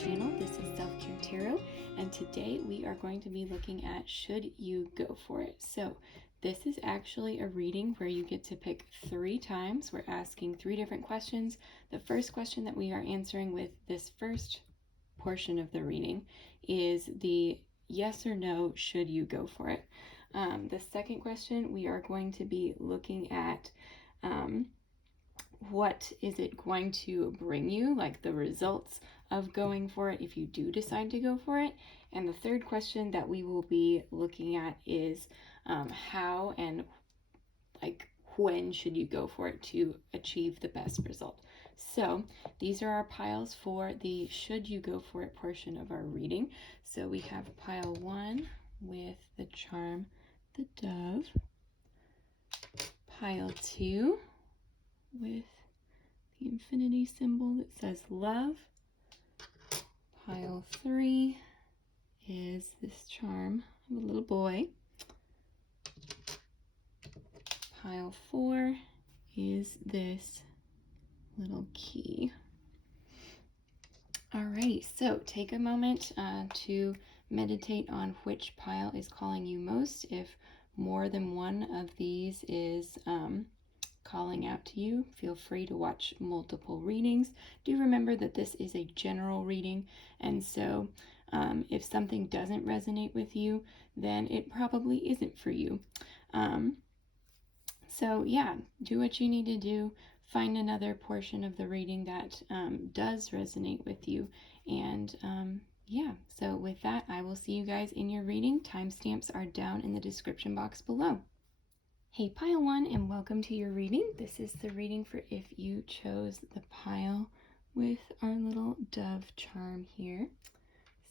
channel. This is Self-Care Tarot, and today we are going to be looking at should you go for it. So this is actually a reading where you get to pick 3 times. We're asking 3 different questions. The first question that we are answering with this first portion of the reading is the yes or no, should you go for it. The second question, we are going to be looking at what is it going to bring you, like the results of going for it if you do decide to go for it. And the third question that we will be looking at is how and like when should you go for it to achieve the best result. So these are our piles for the should you go for it portion of our reading. So we have pile 1 with the charm, the dove. Pile 2 with the infinity symbol that says love. Pile 3 is this charm of a little boy. Pile 4 is this little key. All right, so take a moment to meditate on which pile is calling you most. If more than one of these is calling out to you, feel free to watch multiple readings. Do remember that this is a general reading, and so if something doesn't resonate with you, then it probably isn't for you. So yeah, do what you need to do. Find another portion of the reading that does resonate with you. And yeah, so with that, I will see you guys in your reading. Timestamps are down in the description box below. Hey pile 1, and welcome to your reading. This is the reading for if you chose the pile with our little dove charm here.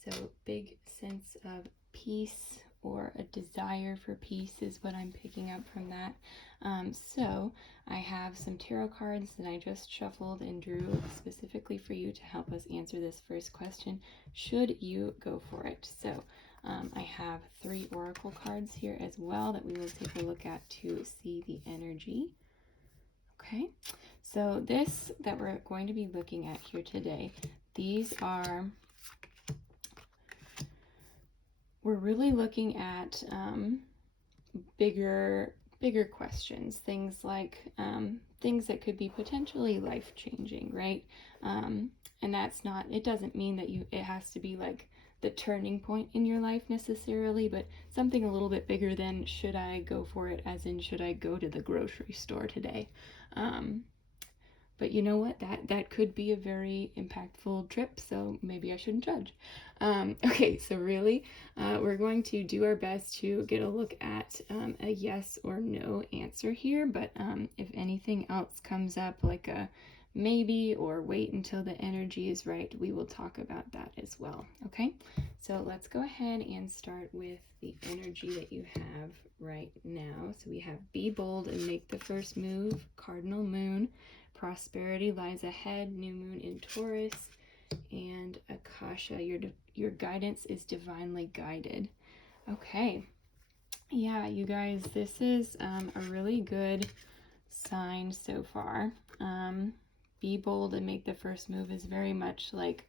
So big sense of peace or a desire for peace is what I'm picking up from that. So I have some tarot cards that I just shuffled and drew specifically for you to help us answer this first question. Should you go for it? So I have 3 oracle cards here as well that we will take a look at to see the energy. Okay, so this that we're going to be looking at here today, these are, we're really looking at bigger questions, things like things that could be potentially life-changing, right? And that's not, it doesn't mean that it has to be like the turning point in your life necessarily, but something a little bit bigger than should I go for it, as in should I go to the grocery store today. But you know what, that could be a very impactful trip, so maybe I shouldn't judge. Okay, so really we're going to do our best to get a look at a yes or no answer here, but if anything else comes up like a maybe or wait until the energy is right, we will talk about that as well. Okay, so let's go ahead and start with the energy that you have right now. So we have be bold and make the first move, cardinal moon. Prosperity lies ahead, new moon in Taurus, and Akasha, your guidance is divinely guided. Okay, yeah, you guys, this is a really good sign so far. Be bold and make the first move is very much like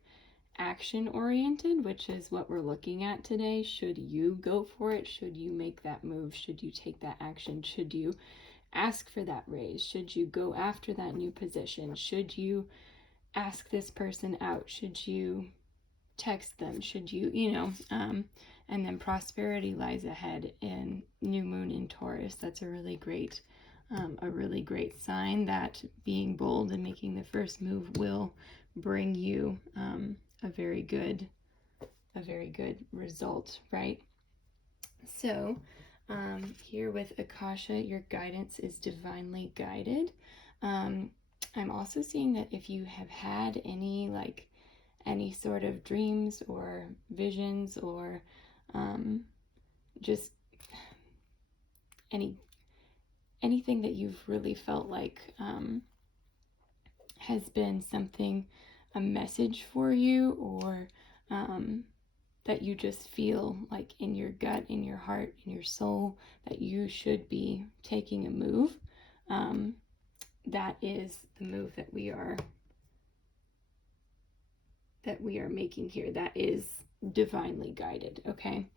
action oriented, which is what we're looking at today. Should you go for it? Should you make that move? Should you take that action? Should you ask for that raise? Should you go after that new position? Should you ask this person out? Should you text them? Should you, and then prosperity lies ahead in new moon in Taurus. That's a really great sign that being bold and making the first move will bring you a very good result, right? So here with Akasha, your guidance is divinely guided. I'm also seeing that if you have had any sort of dreams or visions or just anything that you've really felt like has been something, a message for you, or that you just feel like in your gut, in your heart, in your soul, that you should be taking a move, that is the move that we are that we are making here that is divinely guided, okay?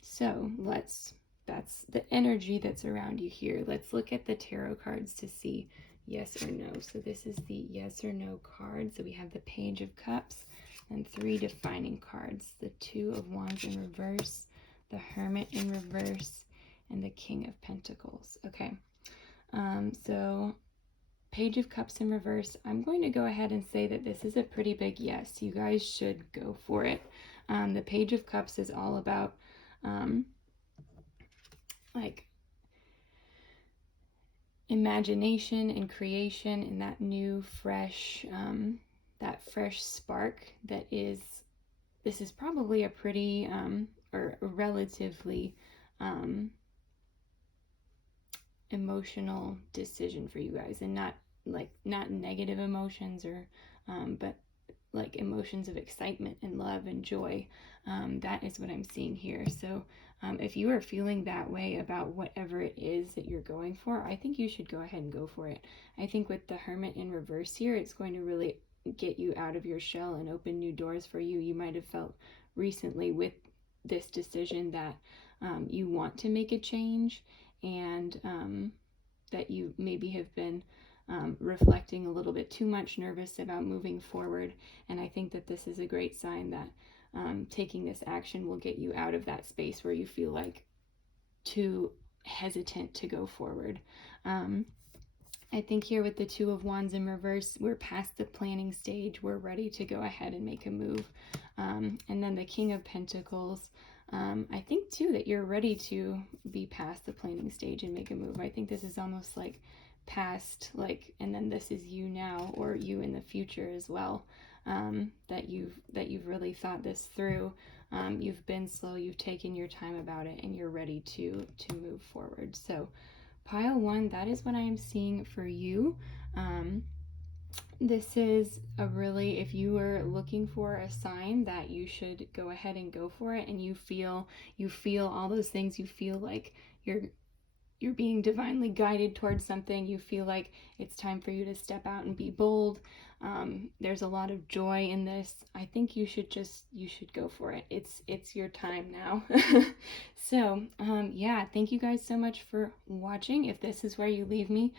So that's the energy that's around you here. Let's look at the tarot cards to see yes or no. So this is the yes or no card. So we have the Page of Cups and 3 defining cards. The 2 of Wands in reverse, the Hermit in reverse, and the King of Pentacles. Okay, so Page of Cups in reverse, I'm going to go ahead and say that this is a pretty big yes. You guys should go for it. The Page of Cups is all about like imagination and creation and that new fresh spark that is, this is probably a pretty or a relatively emotional decision for you guys, and not negative emotions or but like emotions of excitement and love and joy. That is what I'm seeing here. So if you are feeling that way about whatever it is that you're going for, I think you should go ahead and go for it. I think with the Hermit in reverse here, it's going to really get you out of your shell and open new doors for you. You might have felt recently with this decision that you want to make a change, and that you maybe have been reflecting a little bit too much, nervous about moving forward. And I think that this is a great sign that taking this action will get you out of that space where you feel like too hesitant to go forward. I think here with the 2 of Wands in reverse, we're past the planning stage. We're ready to go ahead and make a move. And then the King of Pentacles, I think too that you're ready to be past the planning stage and make a move. I think this is almost like past, like, and then this is you now, or you in the future as well. That you've really thought this through. You've been slow, you've taken your time about it, and you're ready to move forward. So pile 1, that is what I am seeing for you. This is a really, if you are looking for a sign that you should go ahead and go for it, and you feel all those things, you feel like you're being divinely guided towards something, you feel like it's time for you to step out and be bold. There's a lot of joy in this. I think you should go for it. It's your time now. So yeah, thank you guys so much for watching. If this is where you leave me,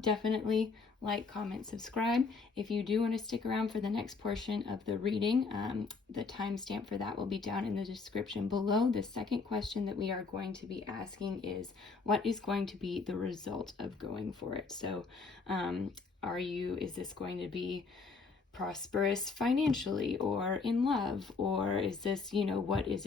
definitely like, comment, subscribe. If you do want to stick around for the next portion of the reading, the timestamp for that will be down in the description below. The second question that we are going to be asking is, what is going to be the result of going for it? So is this going to be prosperous financially or in love, or is this, what is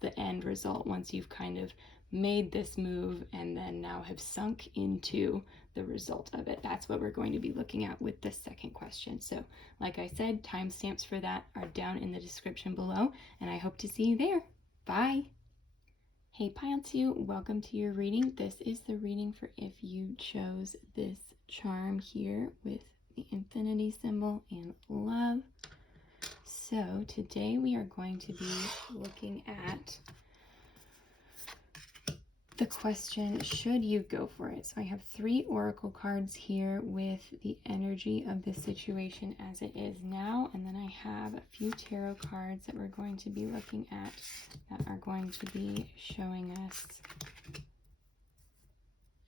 the end result once you've kind of made this move and then now have sunk into the result of it? That's what we're going to be looking at with the second question. So like I said, timestamps for that are down in the description below, and I hope to see you there. Bye. Hey Pile 2, welcome to your reading. This is the reading for if you chose this charm here with the infinity symbol and love. So today we are going to be looking at the question, should you go for it? So I have 3 oracle cards here with the energy of the situation as it is now, and then I have a few tarot cards that we're going to be looking at that are going to be showing us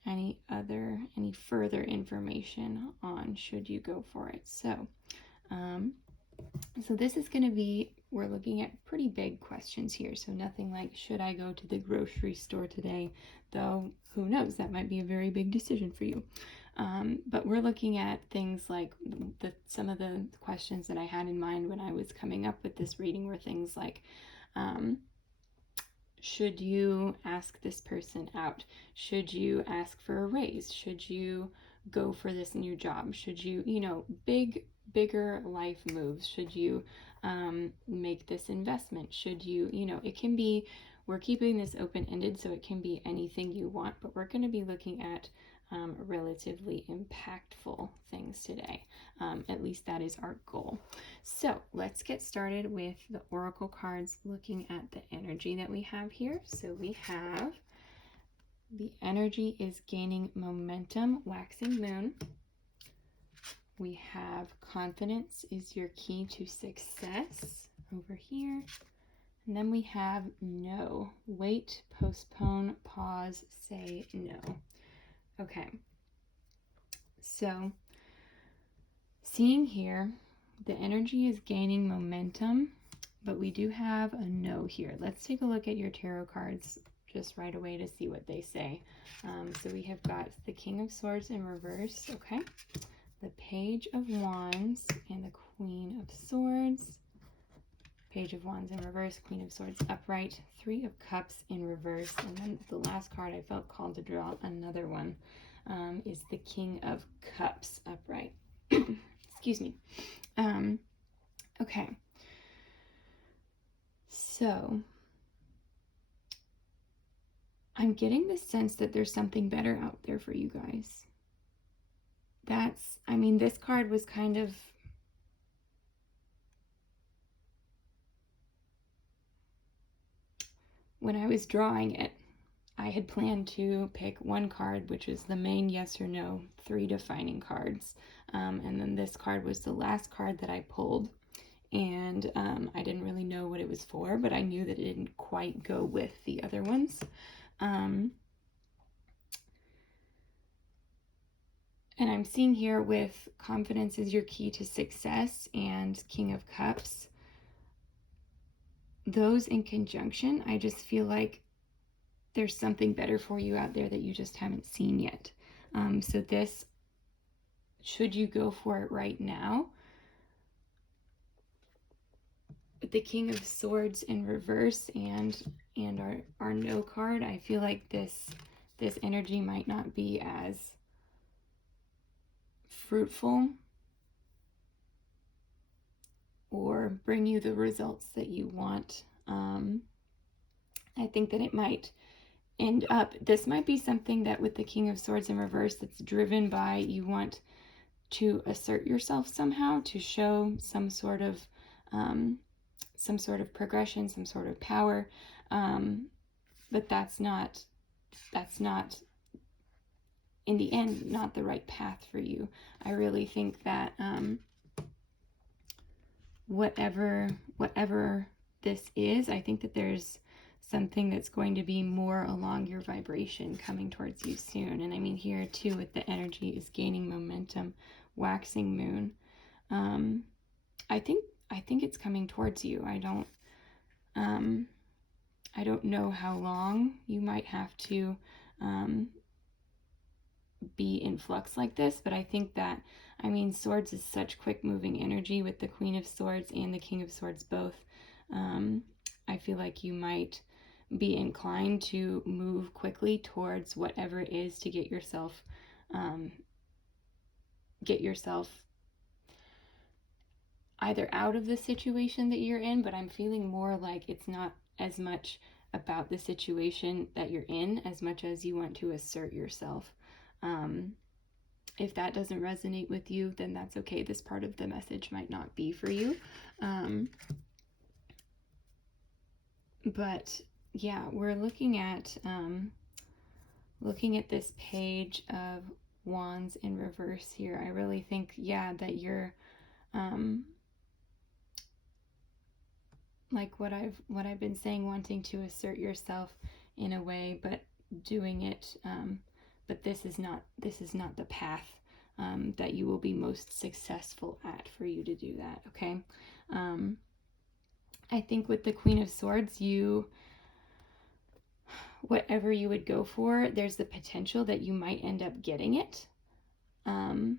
any further information on should you go for it. So so this is going to be, we're looking at pretty big questions here. So nothing like, should I go to the grocery store today? Though, who knows, that might be a very big decision for you. But we're looking at things like some of the questions that I had in mind when I was coming up with this reading were things like, should you ask this person out? Should you ask for a raise? Should you go for this new job? Should you, bigger life moves? Should you make this investment? Should you, it can be, we're keeping this open-ended, so it can be anything you want, but we're going to be looking at relatively impactful things today. At least that is our goal. So let's get started with the oracle cards, looking at the energy that we have here. So we have the energy is gaining momentum, waxing moon. We have confidence is your key to success over here. And then we have no. Wait, postpone, pause, say no. Okay. So, seeing here, the energy is gaining momentum, but we do have a no here. Let's take a look at your tarot cards just right away to see what they say. So we have got the King of Swords in reverse, okay? The Page of Wands and the Queen of Swords. Page of Wands in reverse, Queen of Swords upright, Three of Cups in reverse, and then the last card I felt called to draw another one is the King of Cups upright. Excuse me. Okay. So I'm getting the sense that there's something better out there for you guys. I mean, this card was kind of, when I was drawing it, I had planned to pick one card, which is the main yes or no, 3 defining cards. And then this card was the last card that I pulled. And I didn't really know what it was for, but I knew that it didn't quite go with the other ones. And I'm seeing here with confidence is your key to success and King of Cups. Those in conjunction, I just feel like there's something better for you out there that you just haven't seen yet. So this, should you go for it right now, the King of Swords in reverse and our no card, I feel like this energy might not be as fruitful or bring you the results that you want. I think that it might end up, this might be something that with the King of Swords in reverse that's driven by you want to assert yourself somehow, to show some sort of progression, some sort of power, but that's not in the end not the right path for you. I really think that whatever this is, I think that there's something that's going to be more along your vibration coming towards you soon. And I mean here too with the energy is gaining momentum, waxing moon. I think it's coming towards you. I don't know how long you might have to be in flux like this, but I think that, I mean, swords is such quick moving energy with the Queen of Swords and the King of Swords both. I feel like you might be inclined to move quickly towards whatever it is to get yourself either out of the situation that you're in, but I'm feeling more like it's not as much about the situation that you're in as much as you want to assert yourself. If that doesn't resonate with you, then that's okay. This part of the message might not be for you. But yeah, we're looking at this Page of Wands in reverse here. I really think, yeah, that you're like what I've been saying, wanting to assert yourself in a way, but doing it, but this is not the path that you will be most successful at for you to do that. Okay. I think with the Queen of Swords, whatever you would go for, there's the potential that you might end up getting it. But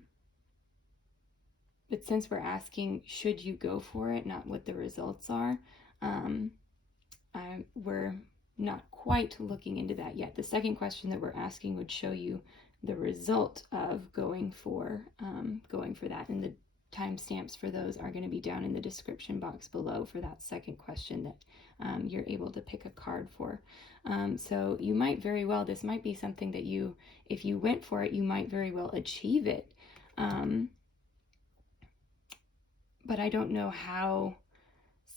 since we're asking, should you go for it, not what the results are, we're not quite looking into that yet. The second question that we're asking would show you the result of going for that, and the timestamps for those are going to be down in the description box below for that second question that you're able to pick a card for. So you might very well, this might be something that you, if you went for it, you might very well achieve it. But I don't know how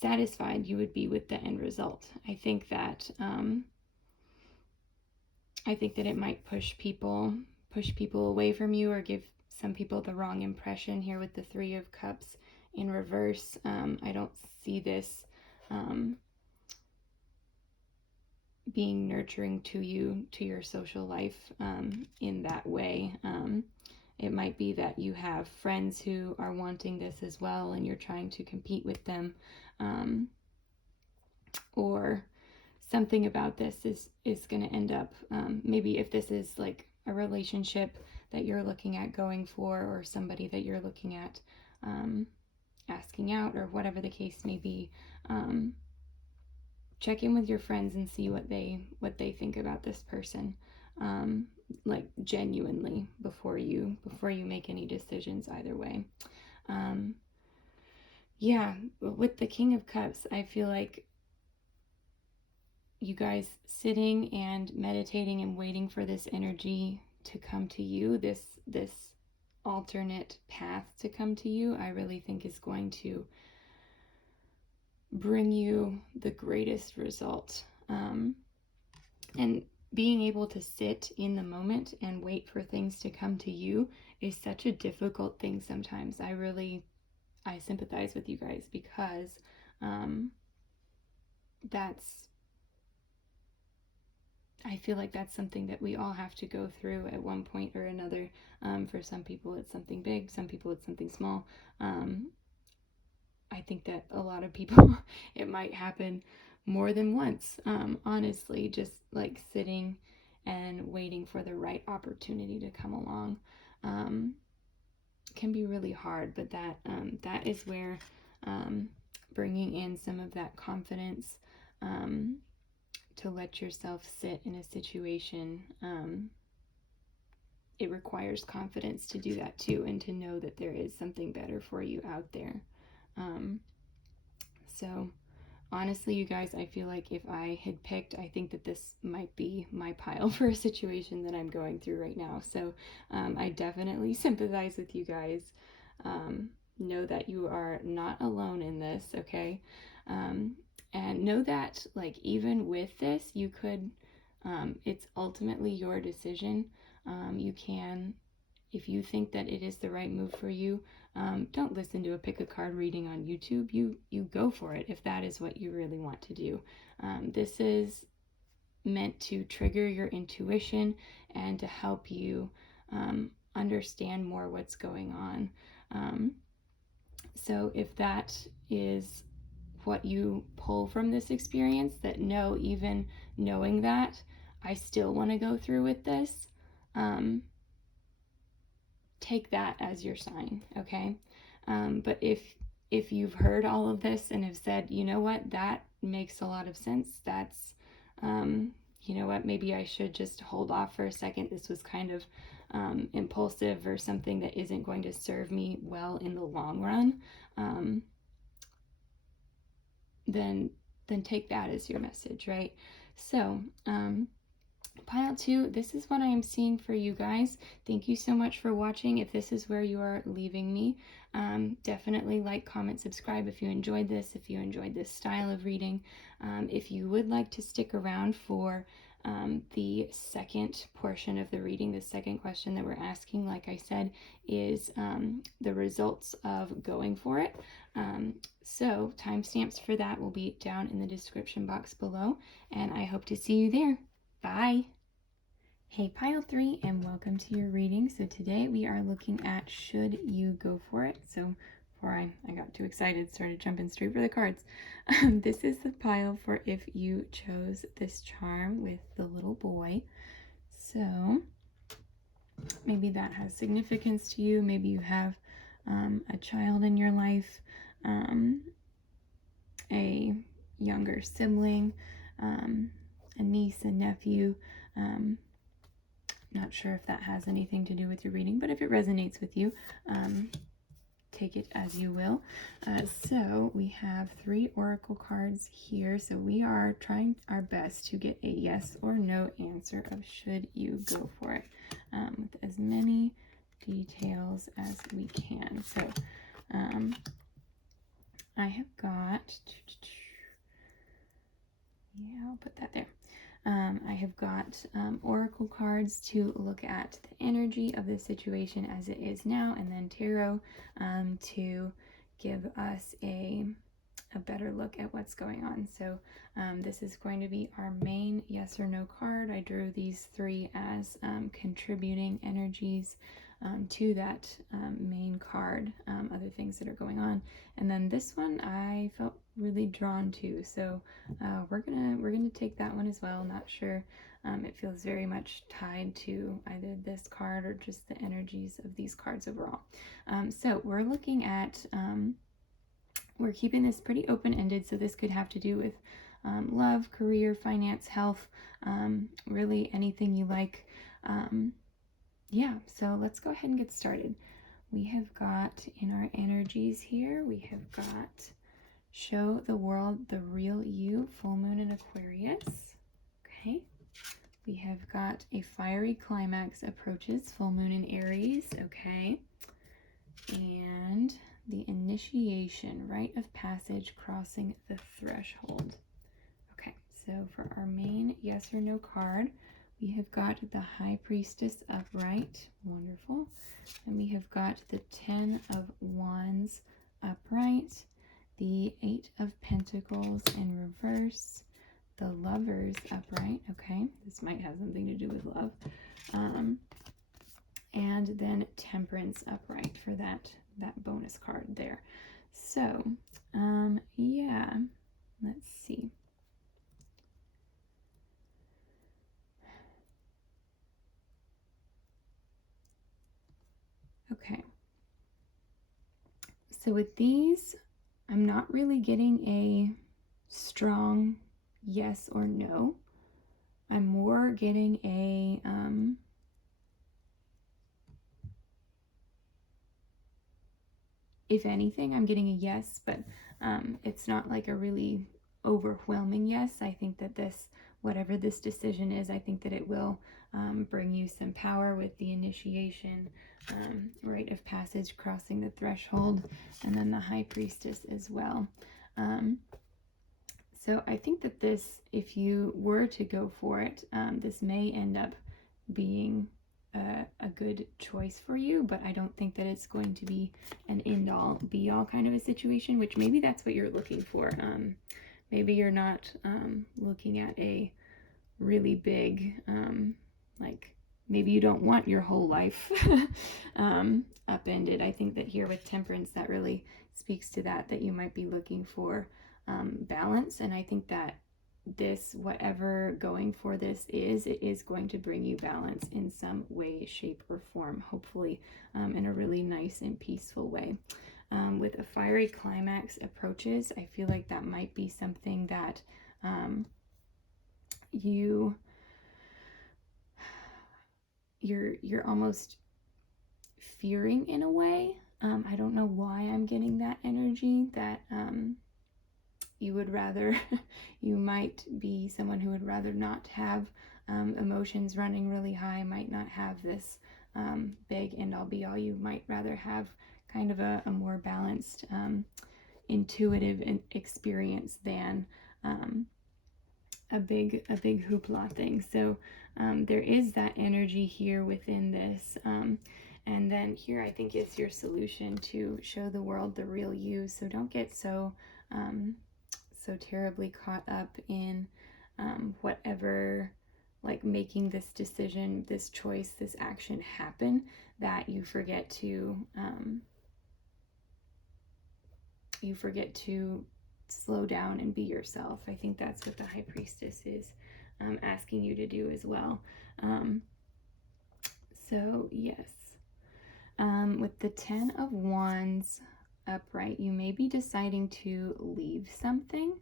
satisfied you would be with the end result. I think that it might push people away from you, or give some people the wrong impression here with the Three of Cups in reverse. I don't see this being nurturing to you, to your social life in that way. It might be that you have friends who are wanting this as well and you're trying to compete with them, or something about this is going to end up, maybe if this is like a relationship that you're looking at going for, or somebody that you're looking at asking out, or whatever the case may be, check in with your friends and see what they think about this person, like genuinely, before you make any decisions either way. Yeah, with the King of Cups, I feel like you guys sitting and meditating and waiting for this energy to come to you, this alternate path to come to you, I really think is going to bring you the greatest result. And being able to sit in the moment and wait for things to come to you is such a difficult thing sometimes. I sympathize with you guys, because I feel like that's something that we all have to go through at one point or another. For some people it's something big, some people it's something small. I think that a lot of people, it might happen more than once, honestly, just like sitting and waiting for the right opportunity to come along. Can be really hard, but that is where bringing in some of that confidence, to let yourself sit in a situation, it requires confidence to do that too, and to know that there is something better for you out there. So honestly, you guys, I feel like if I had picked, I think that this might be my pile for a situation that I'm going through right now. So I definitely sympathize with you guys. Know that you are not alone in this, okay? And know that, like, even with this, you could, it's ultimately your decision. You can, if you think that it is the right move for you, don't listen to a pick a card reading on YouTube. You go for it if that is what you really want to do. This is meant to trigger your intuition and to help you understand more what's going on. So if that is what you pull from this experience, that no, even knowing that, I still want to go through with this, take that as your sign, okay? But if you've heard all of this and have said, you know what, that makes a lot of sense, that's, you know what, maybe I should just hold off for a second, this was kind of impulsive or something that isn't going to serve me well in the long run, then take that as your message, right? So, pile 2, this is what I am seeing for you guys. Thank you so much for watching. If this is where you are leaving me, definitely like, comment, subscribe if you enjoyed this, if you enjoyed this style of reading. If you would like to stick around for the second portion of the reading, the second question that we're asking, like I said, is the results of going for it. So timestamps for that will be down in the description box below, and I hope to see you there. Bye! Hey pile 3, and welcome to your reading. So today we are looking at should you go for it. So before I got too excited, started jumping straight for the cards. This is the pile for if you chose this charm with the little boy. So maybe that has significance to you. Maybe you have a child in your life, a younger sibling, a niece, a nephew. Not sure if that has anything to do with your reading, but if it resonates with you, take it as you will. So we have 3 oracle cards here. So we are trying our best to get a yes or no answer of should you go for it, with as many details as we can. So I have got, yeah, I'll put that there. I have got oracle cards to look at the energy of the situation as it is now, and then tarot to give us a better look at what's going on. So this is going to be our main yes or no card. I drew these three as contributing energies to that main card, other things that are going on. And then this one I felt really drawn to, so we're gonna take that one as well. Not sure, it feels very much tied to either this card or just the energies of these cards overall. So we're looking at we're keeping this pretty open-ended, so this could have to do with love, career, finance, health, really anything you like. Yeah, so let's go ahead and get started. We have got in our energies here, we have got show the world the real you, full moon in Aquarius. Okay. We have got a fiery climax approaches, full moon in Aries. Okay. And the initiation, rite of passage, crossing the threshold. Okay, so for our main yes or no card, we have got the High Priestess upright, wonderful, and we have got the 10 of Wands upright, the 8 of Pentacles in reverse, the Lovers upright, okay, this might have something to do with love, and then Temperance upright for that bonus card there. So, yeah, let's see. Okay. So with these, I'm not really getting a strong yes or no. I'm more getting a, if anything, I'm getting a yes, but it's not like a really overwhelming yes. I think that this, whatever this decision is, I think that it will bring you some power with the initiation, rite of passage, crossing the threshold, and then the High Priestess as well. So I think that this, if you were to go for it, this may end up being a good choice for you, but I don't think that it's going to be an end-all, be-all kind of a situation, which maybe that's what you're looking for. Maybe you're not looking at a really big, like maybe you don't want your whole life upended. I think that here with Temperance, that really speaks to that you might be looking for balance, and I think that this, whatever going for this is, it is going to bring you balance in some way, shape, or form, hopefully in a really nice and peaceful way. With a fiery climax approaches, I feel like that might be something that you're almost fearing in a way. I don't know why I'm getting that energy, that you would rather, you might be someone who would rather not have emotions running really high, might not have this big end-all be-all. You might rather have kind of a more balanced, intuitive experience than a big hoopla thing. So there is that energy here within this. And then here I think is your solution to show the world the real you. So don't get so terribly caught up in whatever, like making this decision, this choice, this action happen, that you forget to slow down and be yourself. I think that's what the High Priestess is asking you to do as well. So yes, with the 10 of Wands upright, you may be deciding to leave something.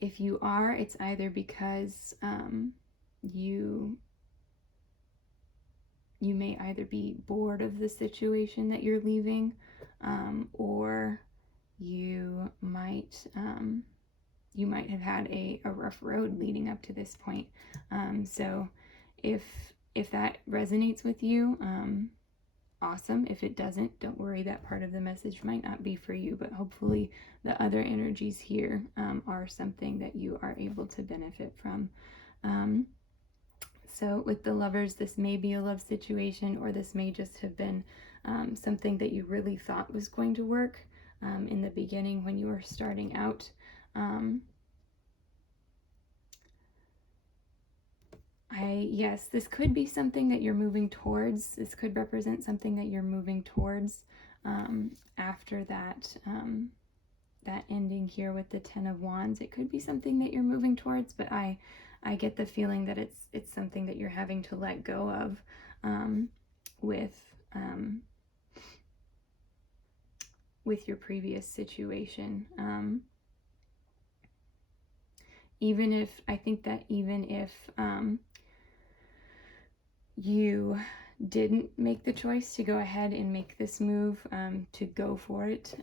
If you are, it's either because you may either be bored of the situation that you're leaving, or you might have had a rough road leading up to this point. So if that resonates with you, awesome. If it doesn't, don't worry, that part of the message might not be for you, but hopefully the other energies here are something that you are able to benefit from. So with the Lovers, this may be a love situation, or this may just have been something that you really thought was going to work in the beginning when you were starting out. Yes, this could be something that you're moving towards. This could represent something that you're moving towards after that that ending here with the Ten of Wands. It could be something that you're moving towards, but I get the feeling that it's something that you're having to let go of with your previous situation. Even if you didn't make the choice to go ahead and make this move, to go for it,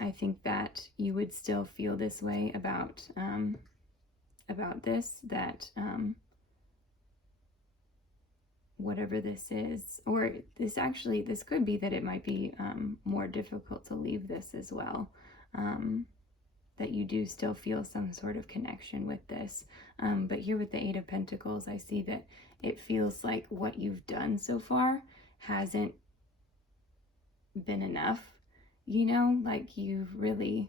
I think that you would still feel this way about this, that whatever this is, or this could be that it might be more difficult to leave this as well, that you do still feel some sort of connection with this. But here with the Eight of Pentacles, I see that it feels like what you've done so far hasn't been enough, like you've really,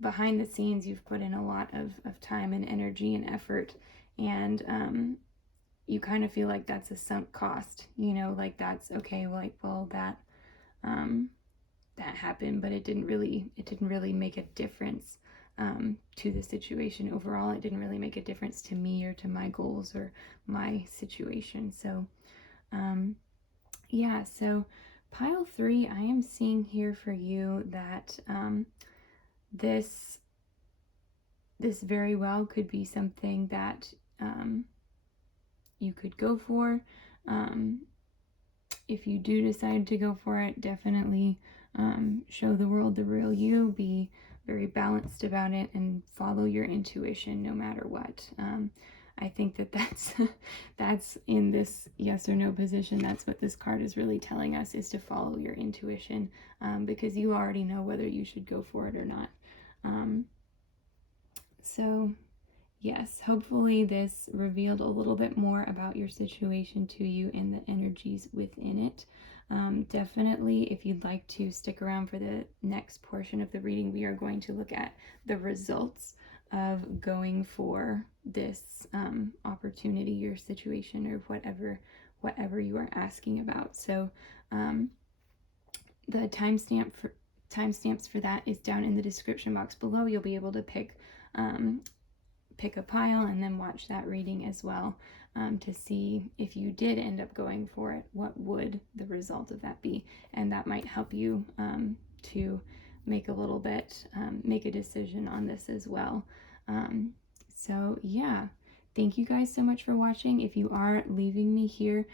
behind the scenes, you've put in a lot of time and energy and effort, and you kind of feel like that's a sunk cost, like that's okay, like, well, that happened, but it didn't really make a difference to the situation overall. It didn't really make a difference to me or to my goals or my situation. So yeah, so pile 3, I am seeing here for you that this very well could be something that you could go for. If you do decide to go for it, definitely show the world the real you. Be very balanced about it and follow your intuition no matter what. I think that's in this yes or no position. That's what this card is really telling us, is to follow your intuition, because you already know whether you should go for it or not. So yes, hopefully this revealed a little bit more about your situation to you and the energies within it. Definitely, if you'd like to stick around for the next portion of the reading, we are going to look at the results of going for this opportunity, your situation, or whatever you are asking about. So the timestamps for that is down in the description box below. You'll be able to pick a pile and then watch that reading as well, to see if you did end up going for it, what would the result of that be, and that might help you to make a decision on this as well. So yeah, thank you guys so much for watching. If you are leaving me here,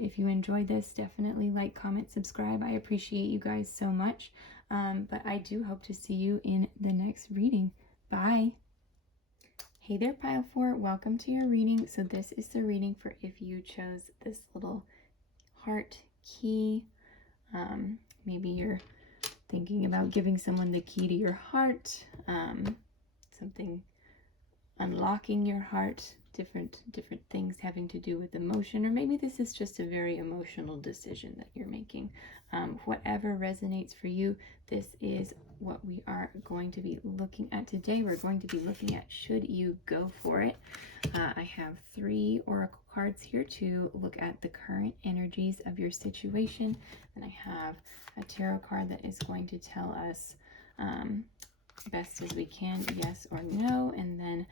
if you enjoyed this, definitely like, comment, subscribe. I appreciate you guys so much, but I do hope to see you in the next reading. Bye. Hey there, pile 4, welcome to your reading. So this is the reading for if you chose this little heart key. Maybe you're thinking about giving someone the key to your heart, something unlocking your heart, different things having to do with emotion, or maybe this is just a very emotional decision that you're making. Whatever resonates for you, this is what we are going to be looking at today. We're going to be looking at, should you go for it? I have 3 oracle cards here to look at the current energies of your situation, and I have a tarot card that is going to tell us best as we can, yes or no, and then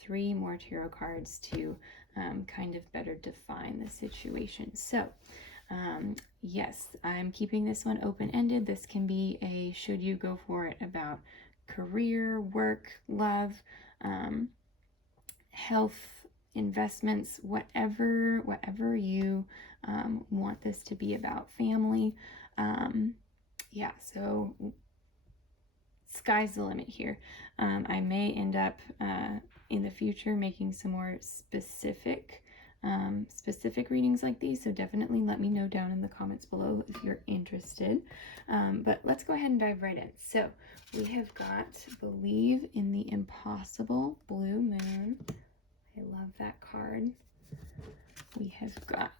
3 more tarot cards to kind of better define the situation. So yes, I'm keeping this one open-ended. This can be a should you go for it about career, work, love, health, investments, whatever you want this to be about, family. Yeah, so sky's the limit here. I may end up in the future making some more specific specific readings like these, so definitely let me know down in the comments below if you're interested. But let's go ahead and dive right in. So we have got Believe in the Impossible, Blue Moon. I love that card. We have got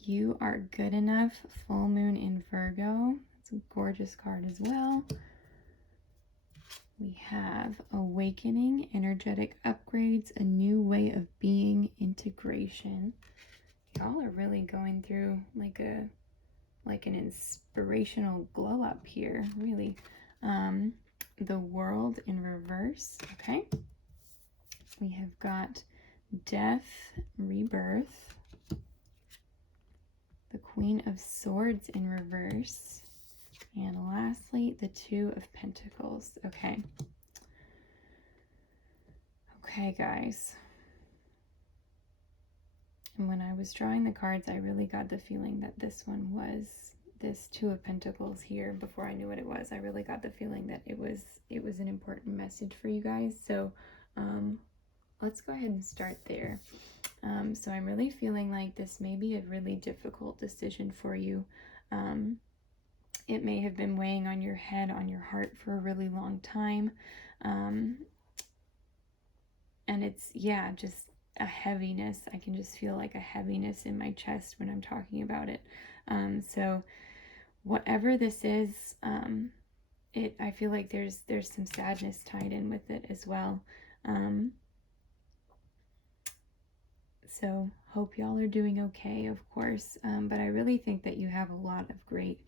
You Are Good Enough, Full Moon in Virgo. It's a gorgeous card as well. We have Awakening, Energetic Upgrades, A New Way of Being, Integration. Y'all are really going through like an inspirational glow up here, really. The World in Reverse, okay. We have got Death, Rebirth. The Queen of Swords in reverse. And lastly, the Two of Pentacles. Okay. Okay, guys. And when I was drawing the cards, I really got the feeling that this one was this Two of Pentacles here. Before I knew what it was, I really got the feeling that it was an important message for you guys. So let's go ahead and start there. So I'm really feeling like this may be a really difficult decision for you. It may have been weighing on your head, on your heart for a really long time. And it's, yeah, just a heaviness. I can just feel like a heaviness in my chest when I'm talking about it. So whatever this is, I feel like there's some sadness tied in with it as well. So hope y'all are doing okay, of course. But I really think that you have a lot of great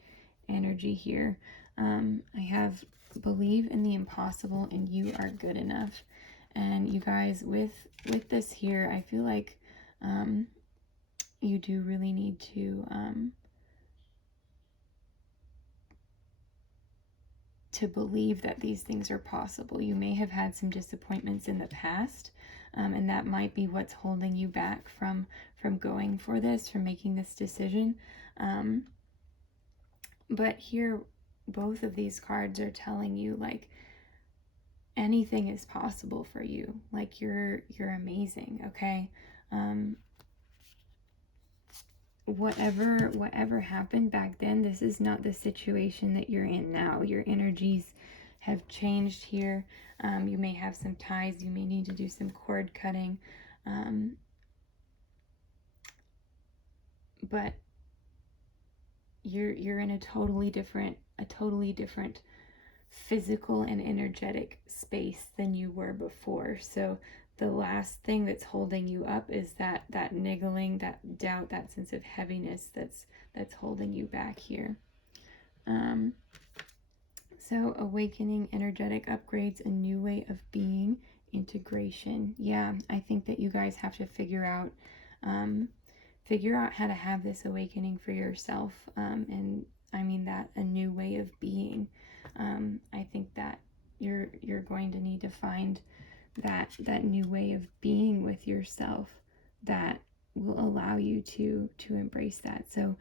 energy here. I have Believe in the Impossible and You Are Good Enough. And you guys, with this here, I feel like you do really need to believe that these things are possible. You may have had some disappointments in the past, and that might be what's holding you back from going for this, from making this decision. But here, both of these cards are telling you, like, anything is possible for you. Like, you're amazing, okay? Whatever happened back then, this is not the situation that you're in now. Your energies have changed here. You may have some ties. You may need to do some cord cutting. But you're in a totally different physical and energetic space than you were before. So the last thing that's holding you up is that niggling, that doubt, that sense of heaviness that's holding you back here. So Awakening, Energetic Upgrades, A New Way of Being, Integration. Yeah, I think that you guys have to figure out how to have this awakening for yourself. And I mean that a new way of being. I think that you're going to need to find that new way of being with yourself that will allow you to embrace that. So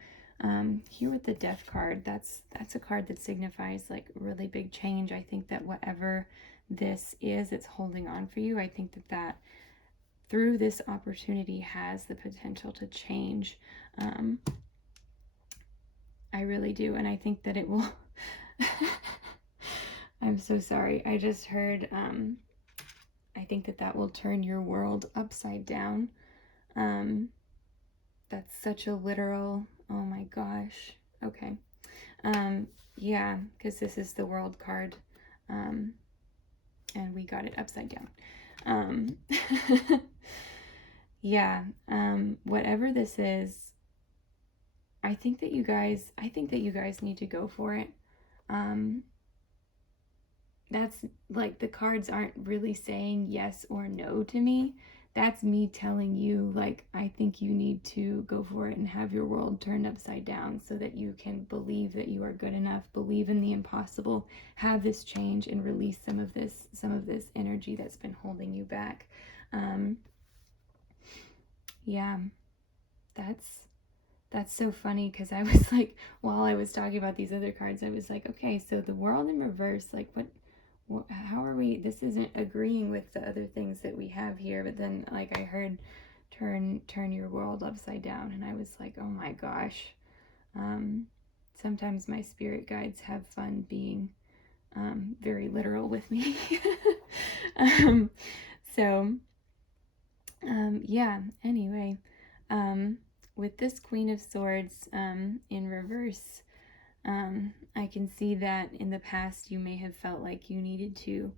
here with the Death card, that's a card that signifies like really big change. I think that whatever this is, it's holding on for you. I think that through this opportunity has the potential to change. I really do, and I think that it will. I'm so sorry. I just heard, I think that will turn your world upside down. That's such a literal, oh my gosh. Okay. Yeah, because this is the World card, and we got it upside down. Yeah, whatever this is, I think that you guys need to go for it. That's like, the cards aren't really saying yes or no to me. That's me telling you, like, I think you need to go for it and have your world turned upside down so that you can believe that you are good enough, believe in the impossible, have this change and release some of this energy that's been holding you back. Yeah, that's so funny, because I was like, while I was talking about these other cards, I was like, okay, so the World in reverse, like, how are we, this isn't agreeing with the other things that we have here. But then, like, I heard turn your world upside down. And I was like, oh my gosh. Sometimes my spirit guides have fun being very literal with me. So yeah, anyway, with this Queen of Swords in reverse, I can see that in the past you may have felt like you needed to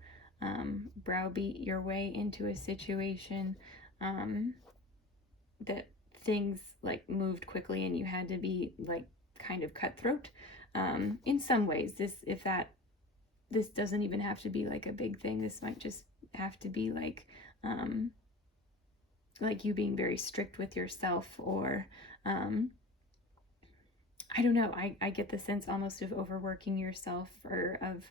browbeat your way into a situation, that things like moved quickly and you had to be like kind of cutthroat. In some ways, this doesn't even have to be like a big thing. This might just have to be like you being very strict with yourself, or I don't know. I get the sense almost of overworking yourself, or of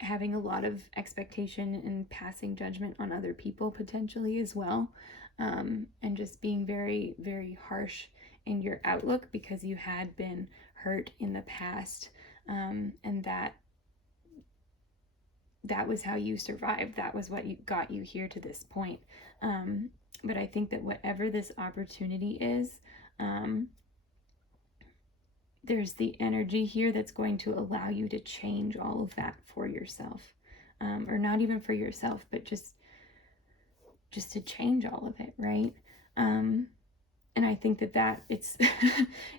having a lot of expectation and passing judgment on other people potentially as well, and just being very, very harsh in your outlook because you had been hurt in the past, and that was how you survived. That was what got you here to this point. But I think that whatever this opportunity is, there's the energy here that's going to allow you to change all of that for yourself, or not even for yourself, but just to change all of it, right? And I think that it's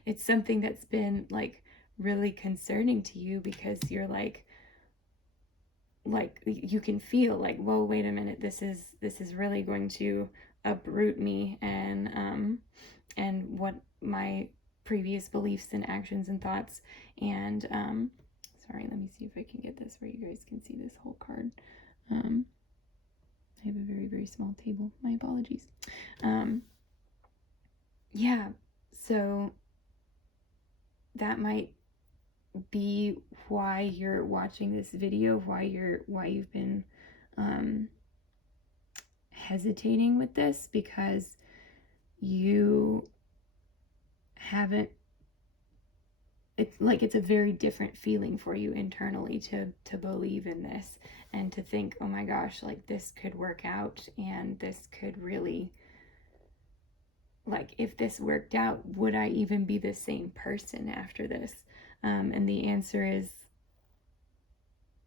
it's something that's been like really concerning to you, because you're like you can feel like, whoa, wait a minute, this is really going to uproot me, and what my previous beliefs and actions and thoughts. And sorry, let me see if I can get this where you guys can see this whole card. I have a very, very small table, my apologies. Yeah, so that might be why you're watching this video, why you've been hesitating with this, because you haven't, it's a very different feeling for you internally to believe in this, and to think, oh my gosh, like this could work out, and this could really, like, if this worked out, would I even be the same person after this? And the answer is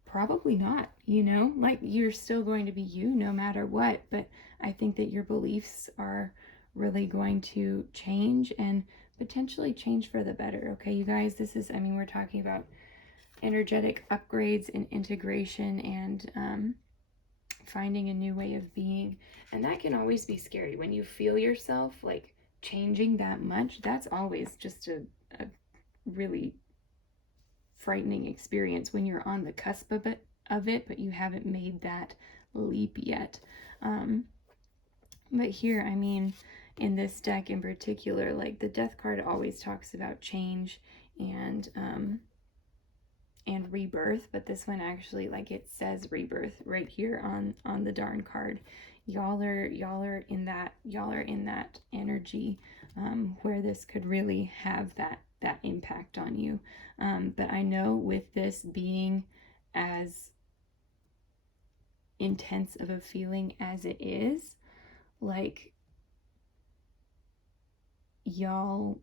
probably not, like you're still going to be you no matter what, but I think that your beliefs are really going to change, and potentially change for the better. Okay, you guys, this is, I mean, we're talking about energetic upgrades and integration, and finding a new way of being. And that can always be scary when you feel yourself like changing that much. That's always just a really frightening experience when you're on the cusp of it, but you haven't made that leap yet. But here, I mean, in this deck in particular, like the Death card always talks about change and rebirth, but this one actually, like, it says rebirth right here on the darn card. Y'all are in that energy, where this could really have that impact on you. But I know with this being as intense of a feeling as it is, like, y'all,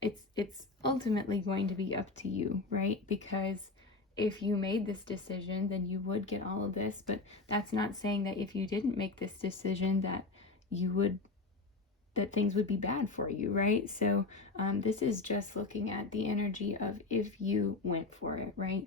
it's ultimately going to be up to you, right? Because if you made this decision, then you would get all of this, but that's not saying that if you didn't make this decision that things would be bad for you, right? So this is just looking at the energy of if you went for it, right?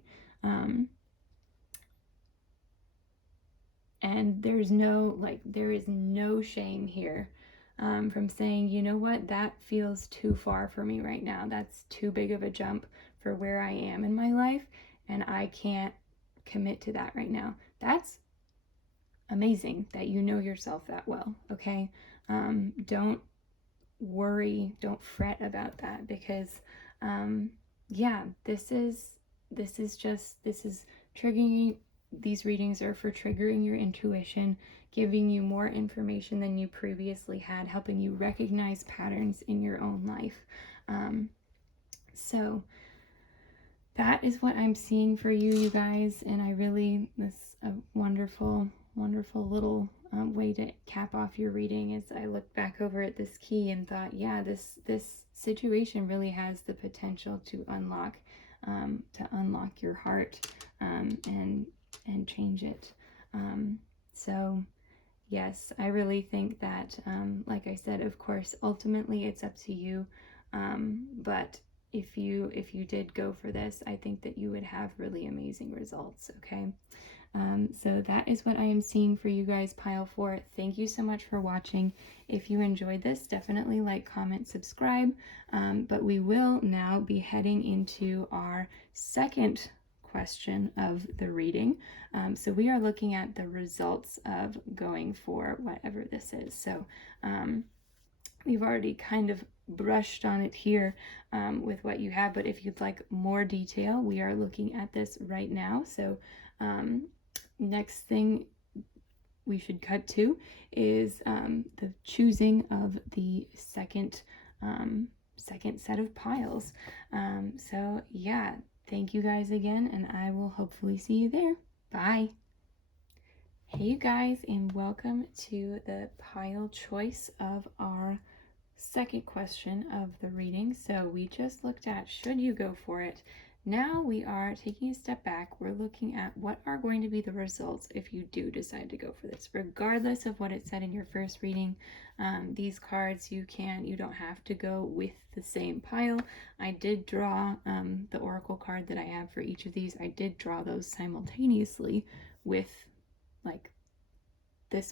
And there is no shame here, from saying, you know what, that feels too far for me right now. That's too big of a jump for where I am in my life, and I can't commit to that right now. That's amazing that you know yourself that well, okay? Don't worry, don't fret about that, because yeah, this is triggering. These readings are for triggering your intuition, giving you more information than you previously had, helping you recognize patterns in your own life. So that is what I'm seeing for you, you guys, and I really wonderful, wonderful little way to cap off your reading. As I looked back over at this key and thought, yeah, this situation really has the potential to unlock your heart, and change it. So yes, I really think that, like I said, of course, ultimately it's up to you. But if you did go for this, I think that you would have really amazing results. Okay. So that is what I am seeing for you guys, pile 4. Thank you so much for watching. If you enjoyed this, definitely like, comment, subscribe. But we will now be heading into our second question of the reading. So we are looking at the results of going for whatever this is. So we've already kind of brushed on it here with what you have, but if you'd like more detail, we are looking at this right now. So next thing we should cut to is the choosing of the second set of piles. So yeah, thank you guys again, and I will hopefully see you there. Bye. Hey you guys, and welcome to the pile choice of our second question of the reading. So we just looked at, should you go for it? Now we are taking a step back. We're looking at what are going to be the results if you do decide to go for this, regardless of what it said in your first reading. These cards, you don't have to go with the same pile. I did draw the oracle card that I have for each of these. I did draw those simultaneously with, like, this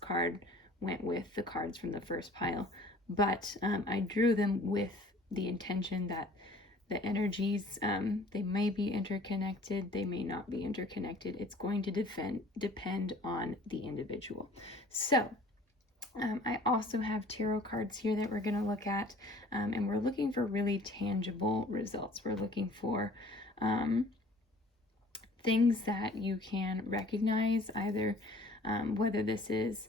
card went with the cards from the first pile, but I drew them with the intention that the energies, they may be interconnected, they may not be interconnected. It's going to depend on the individual. So I also have tarot cards here that we're going to look at, and we're looking for really tangible results. We're looking for things that you can recognize, either whether this is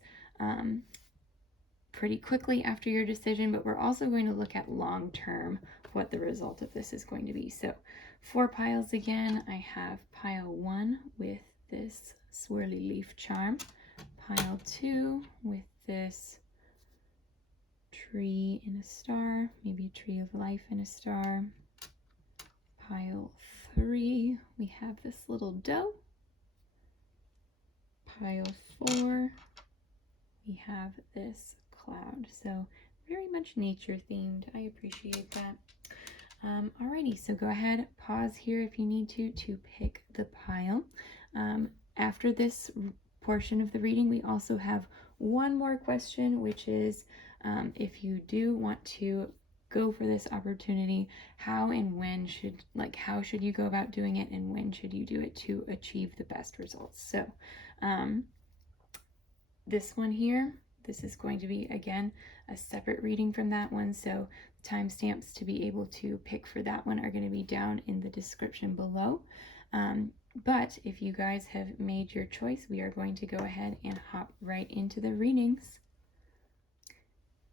pretty quickly after your decision, but we're also going to look at long term what the result of this is going to be. So 4 piles again. I have pile 1 with this swirly leaf charm, pile 2 with this tree in a star, maybe a tree of life in a star, pile 3 we have this little doe, pile 4 we have this cloud. So very much nature themed. I appreciate that. Alrighty, so go ahead, pause here if you need to pick the pile. After this portion of the reading, we also have one more question, which is if you do want to go for this opportunity, how should you go about doing it, and when should you do it to achieve the best results? So this one here, this is going to be, again, a separate reading from that one. So timestamps to be able to pick for that one are going to be down in the description below. But if you guys have made your choice, we are going to go ahead and hop right into the readings.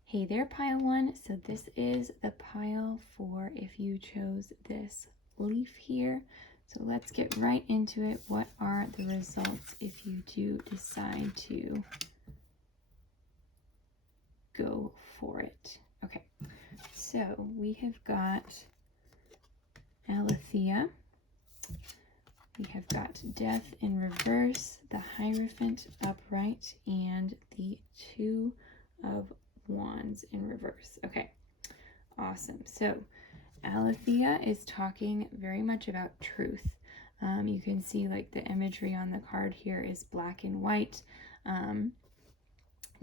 Hey there, pile 1. So this is the pile for if you chose this leaf here. So let's get right into it. What are the results if you do decide to go for it? Okay, so we have got Aletheia. We have got Death in reverse, the Hierophant upright, and the 2 of Wands in reverse. Okay, awesome. So Aletheia is talking very much about truth. You can see, like, the imagery on the card here is black and white.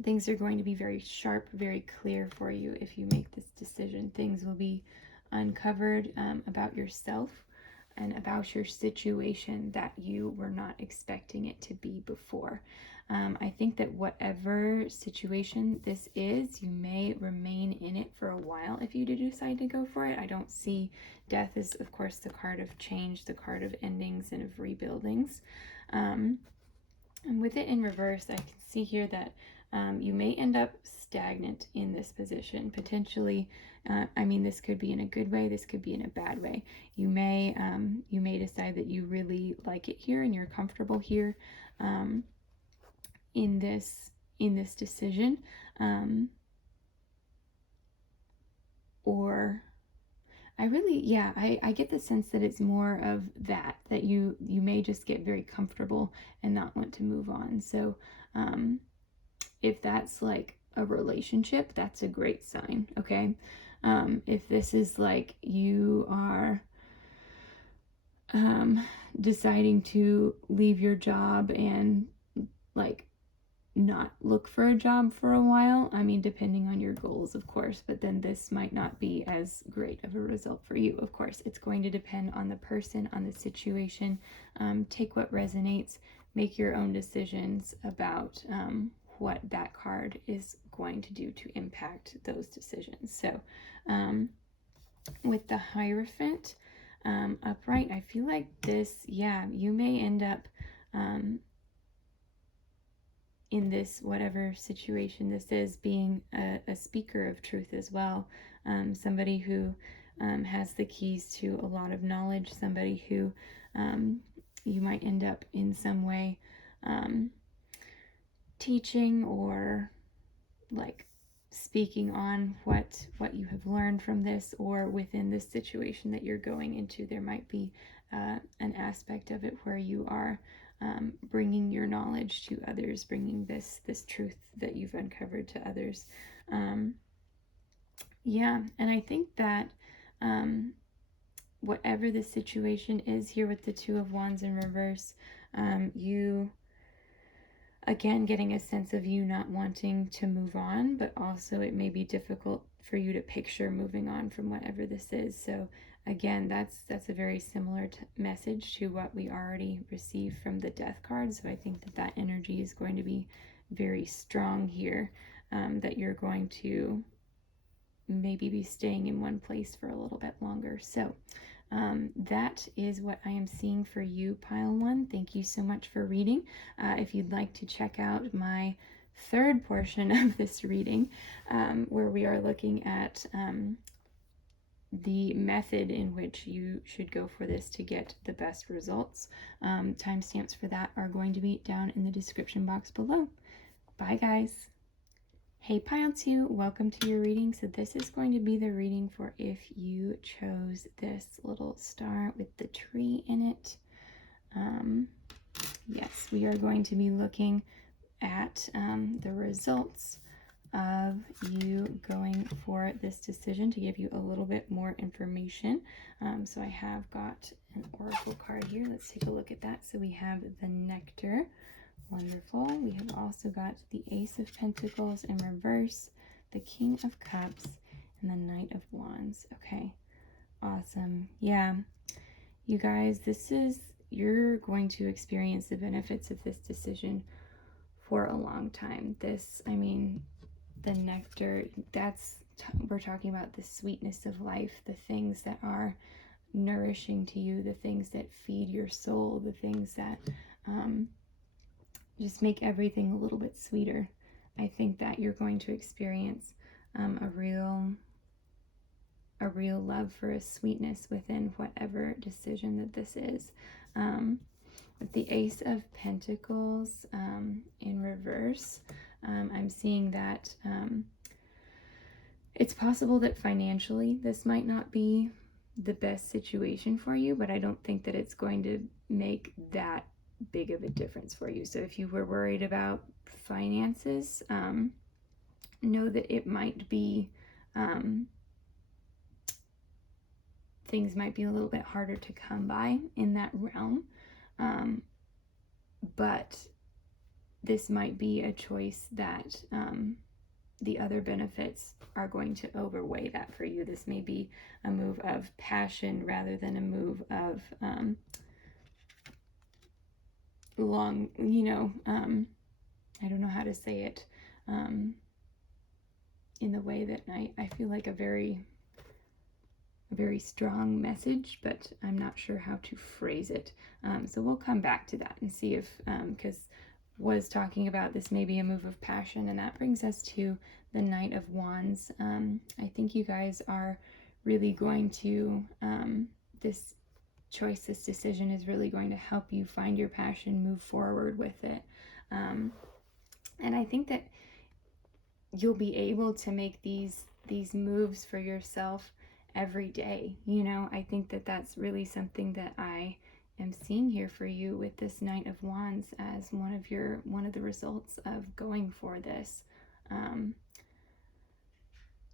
Things are going to be very sharp, very clear for you if you make this decision. Things will be uncovered about yourself and about your situation that you were not expecting it to be before. I think that whatever situation this is, you may remain in it for a while if you do decide to go for it. I don't see death as, of course, the card of change, the card of endings and of rebuildings. And with it in reverse, I can see here that you may end up stagnant in this position. Potentially, I mean, this could be in a good way, this could be in a bad way. You may decide that you really like it here and you're comfortable here in this decision, or I get the sense that it's more of that you may just get very comfortable and not want to move on. So if that's like a relationship, that's a great sign, okay? If this is like you are deciding to leave your job and like not look for a job for a while, I mean, depending on your goals, of course, but then this might not be as great of a result for you. Of course, it's going to depend on the person, on the situation. Take what resonates, make your own decisions about what that card is going to do to impact those decisions. So with the Hierophant upright, I feel like this, you may end up in this, whatever situation this is, being a speaker of truth as well. Somebody who has the keys to a lot of knowledge, somebody who you might end up in some way teaching or like speaking on what you have learned from this, or within this situation that you're going into, there might be an aspect of it where you are bringing your knowledge to others, bringing this truth that you've uncovered to others. And I think that whatever the situation is here with the Two of Wands in reverse, you, again, getting a sense of you not wanting to move on, but also it may be difficult for you to picture moving on from whatever this is. So again, that's a very similar message to what we already received from the Death card. So I think that energy is going to be very strong here, that you're going to maybe be staying in one place for a little bit longer. So that is what I am seeing for you, Pile 1. Thank you so much for reading. If you'd like to check out my third portion of this reading, where we are looking at the method in which you should go for this to get the best results, timestamps for that are going to be down in the description box below. Bye, guys. Hey Pile 2, welcome to your reading. So this is going to be the reading for if you chose this little star with the tree in it. Yes, we are going to be looking at the results of you going for this decision to give you a little bit more information. So I have got an oracle card here. Let's take a look at that. So we have the Nectar. Wonderful. We have also got the Ace of Pentacles in reverse, the King of Cups, and the Knight of Wands. Okay, awesome. Yeah, you guys, you're going to experience the benefits of this decision for a long time. I mean, the Nectar, we're talking about the sweetness of life, the things that are nourishing to you, the things that feed your soul, the things that just make everything a little bit sweeter. I think that you're going to experience a real love for a sweetness within whatever decision that this is. With the Ace of Pentacles in reverse, I'm seeing that it's possible that financially this might not be the best situation for you, but I don't think that it's going to make that big of a difference for you. So if you were worried about finances, know that it might be things might be a little bit harder to come by in that realm, but this might be a choice that the other benefits are going to overweigh that for you. This may be a move of passion rather than a move of I don't know how to say it in the way that I feel like a very strong message, but I'm not sure how to phrase it. So we'll come back to that and see if, because was talking about this may be a move of passion, and that brings us to the Knight of Wands. I think you guys are really going to, this choice, this decision is really going to help you find your passion, move forward with it. And I think that you'll be able to make these moves for yourself every day. You know, I think that that's really something that I am seeing here for you with this Knight of Wands as one of the results of going for this.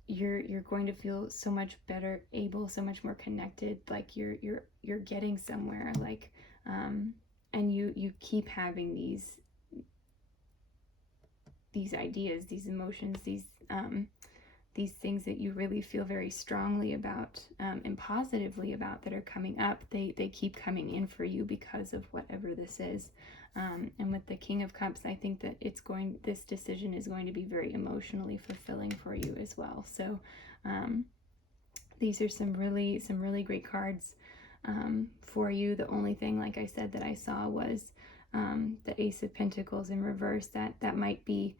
You're going to feel so much better able, so much more connected, like you're getting somewhere, like and you keep having these ideas, these emotions, these things that you really feel very strongly about, and positively about, that are coming up. They keep coming in for you because of whatever this is. And with the King of Cups, I think that this decision is going to be very emotionally fulfilling for you as well. So these are some really great cards for you. The only thing, like I said, that I saw was the Ace of Pentacles in reverse. That might be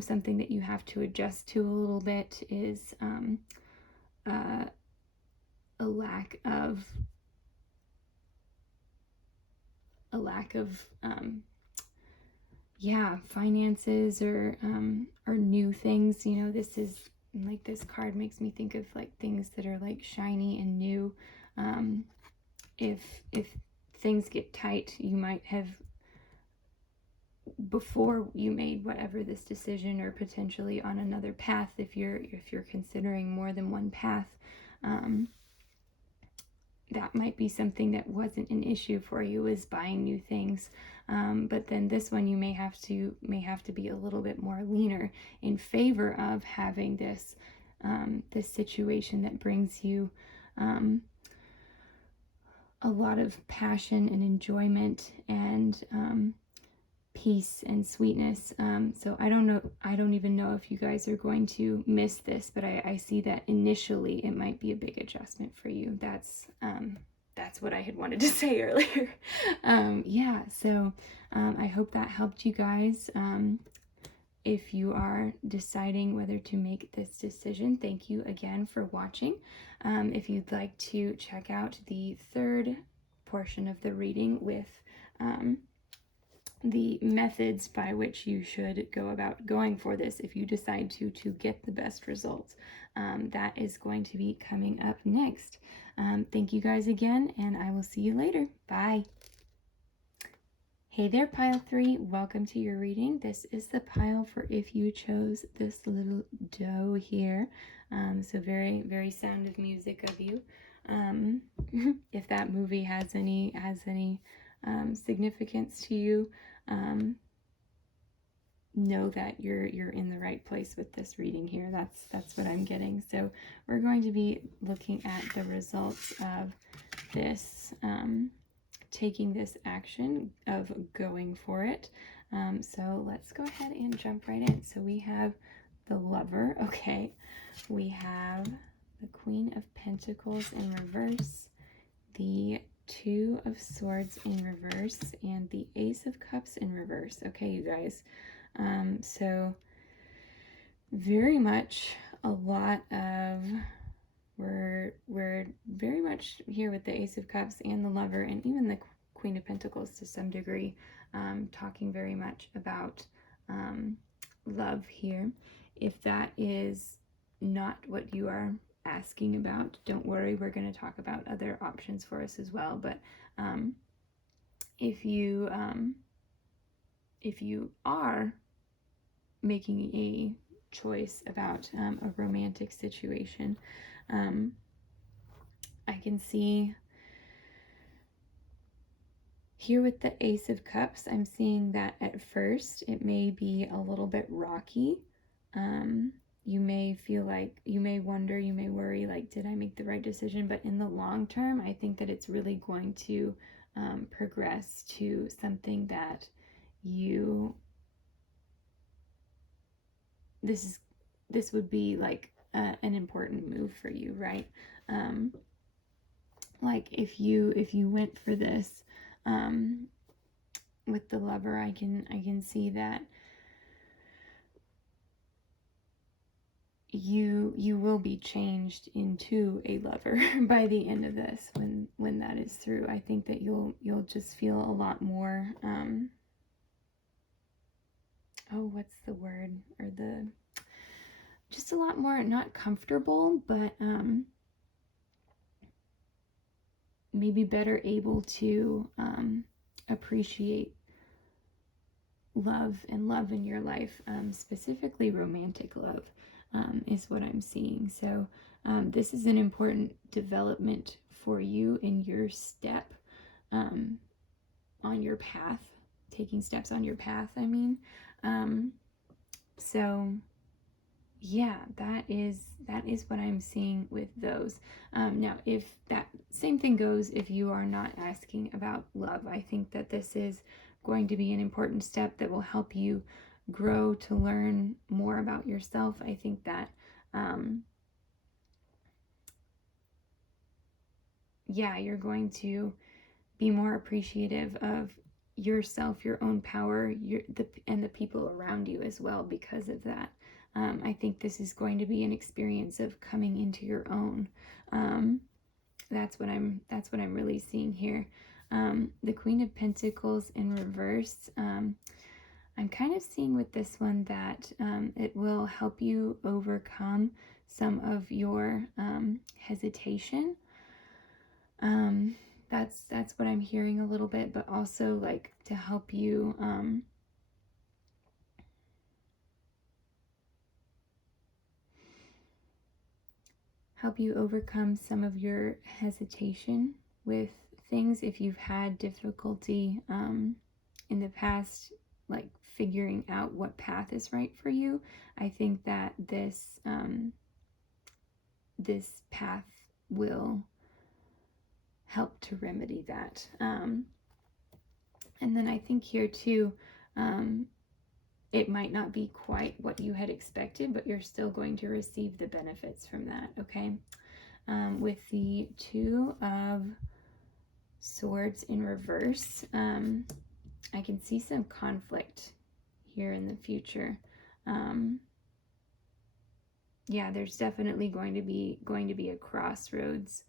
something that you have to adjust to a little bit, is a lack of finances or new things. You know, this is like, this card makes me think of like things that are like shiny and new. If things get tight, you might have, before you made whatever this decision, or potentially on another path, if you're considering more than one path, that might be something that wasn't an issue for you, is buying new things. But then this one, you may have to be a little bit more leaner in favor of having this this situation that brings you a lot of passion and enjoyment and peace and sweetness. So I don't even know if you guys are going to miss this, but I see that initially it might be a big adjustment for you. That's what I had wanted to say earlier. So I hope that helped you guys. If you are deciding whether to make this decision, thank you again for watching. If you'd like to check out the third portion of the reading with the methods by which you should go about going for this if you decide to get the best results, that is going to be coming up next. Thank you guys again, and I will see you later. Bye. Hey there, pile 3. Welcome to your reading. This is the pile for if you chose this little doe here. So very, very Sound of Music of you. If that movie has any significance to you, know that you're in the right place with this reading here. That's what I'm getting. So we're going to be looking at the results of this, taking this action of going for it. So let's go ahead and jump right in. So we have the Lover. Okay, we have the Queen of Pentacles in reverse, the Two of Swords in reverse, and the Ace of Cups in reverse. Okay, you guys. So very much a lot of, we're very much here with the Ace of Cups and the Lover, and even the Queen of Pentacles to some degree, talking very much about love here. If that is not what you are asking about, don't worry, we're going to talk about other options for us as well. But if you are making a choice about a romantic situation, I can see here with the Ace of Cups, I'm seeing that at first it may be a little bit rocky. You may feel like, you may wonder, you may worry, like, did I make the right decision? But in the long term, I think that it's really going to progress to something that this would be like an important move for you, right? Like if you went for this with the Lover, I can see that you will be changed into a lover by the end of this, when that is through. I think that you'll just feel a lot more what's the word, or the just a lot more, not comfortable, but maybe better able to appreciate love and love in your life, specifically romantic love, is what I'm seeing. So this is an important development for you in your step on your path, taking steps on your path, I mean. So yeah, that is what I'm seeing with those. Now, if that same thing goes if you are not asking about love, I think that this is going to be an important step that will help you grow to learn more about yourself. I think that yeah, you're going to be more appreciative of yourself, your own power, and the people around you as well because of that. I think this is going to be an experience of coming into your own. That's what I'm really seeing here. The Queen of Pentacles in reverse. I'm kind of seeing with this one that it will help you overcome some of your hesitation. That's what I'm hearing a little bit, but also like to help you overcome some of your hesitation with things. If you've had difficulty in the past, like figuring out what path is right for you, I think that this this path will help to remedy that. And then I think here too, it might not be quite what you had expected, but you're still going to receive the benefits from that, okay? With the Two of Swords in reverse, I can see some conflict here in the future. Yeah, there's definitely going to be a crossroads.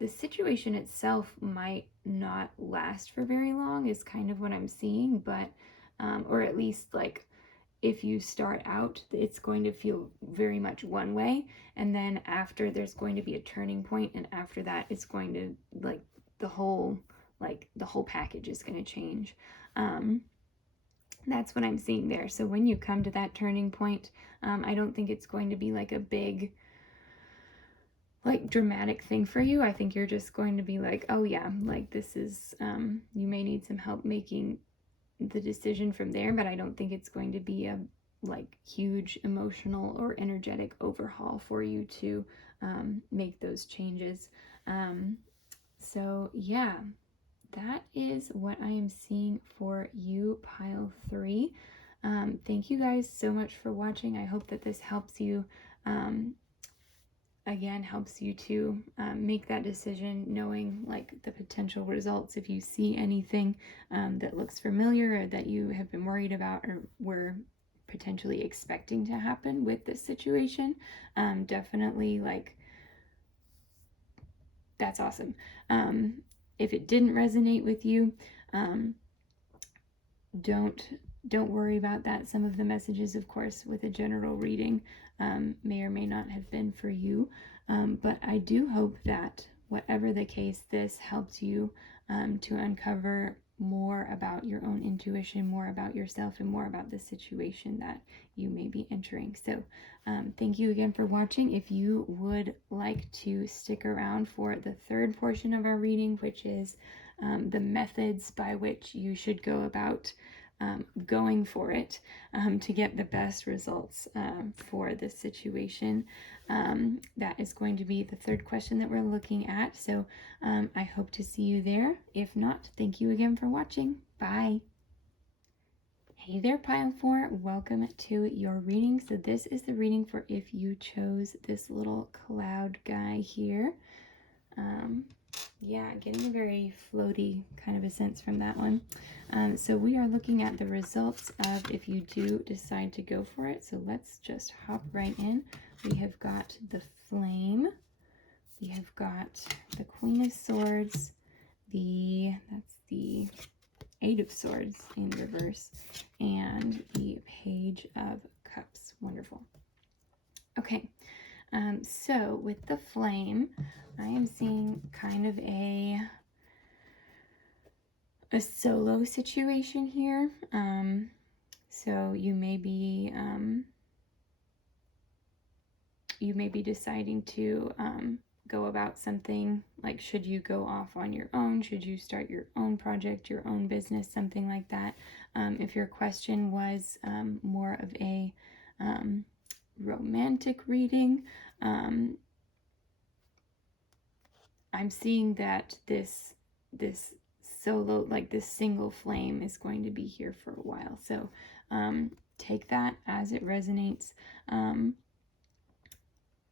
The situation itself might not last for very long is kind of what I'm seeing, but or at least like if you start out, it's going to feel very much one way, and then after there's going to be a turning point, and after that it's going to like the whole package is going to change. That's what I'm seeing there. So when you come to that turning point, I don't think it's going to be like a big like dramatic thing for you. I think you're just going to be like, oh yeah, like this is you may need some help making the decision from there, but I don't think it's going to be a like huge emotional or energetic overhaul for you to make those changes. So yeah, that is what I am seeing for you, pile 3. Thank you guys so much for watching. I hope that this helps you, again, helps you to make that decision, knowing like the potential results. If you see anything that looks familiar or that you have been worried about or were potentially expecting to happen with this situation, definitely like that's awesome. If it didn't resonate with you, don't worry about that. Some of the messages, of course, with a general reading may or may not have been for you, but I do hope that whatever the case, this helped you to uncover more about your own intuition, more about yourself, and more about the situation that you may be entering. So thank you again for watching. If you would like to stick around for the third portion of our reading, which is the methods by which you should go about going for it to get the best results for this situation. That is going to be the third question that we're looking at. So I hope to see you there. If not, thank you again for watching. Bye. Hey there, pile 4. Welcome to your reading. So this is the reading for if you chose this little cloud guy here. yeah, getting a very floaty kind of a sense from that one. So we are looking at the results of if you do decide to go for it. So let's just hop right in. We have got the Flame. We have got the Queen of Swords. That's the Eight of Swords in reverse. And the Page of Cups. Wonderful. Okay. So with the Flame, I am seeing kind of a solo situation here. So you may be deciding to go about something, like should you go off on your own, should you start your own project, your own business, something like that. If your question was more of a romantic reading, I'm seeing that this solo, like this single flame, is going to be here for a while. So take that as it resonates.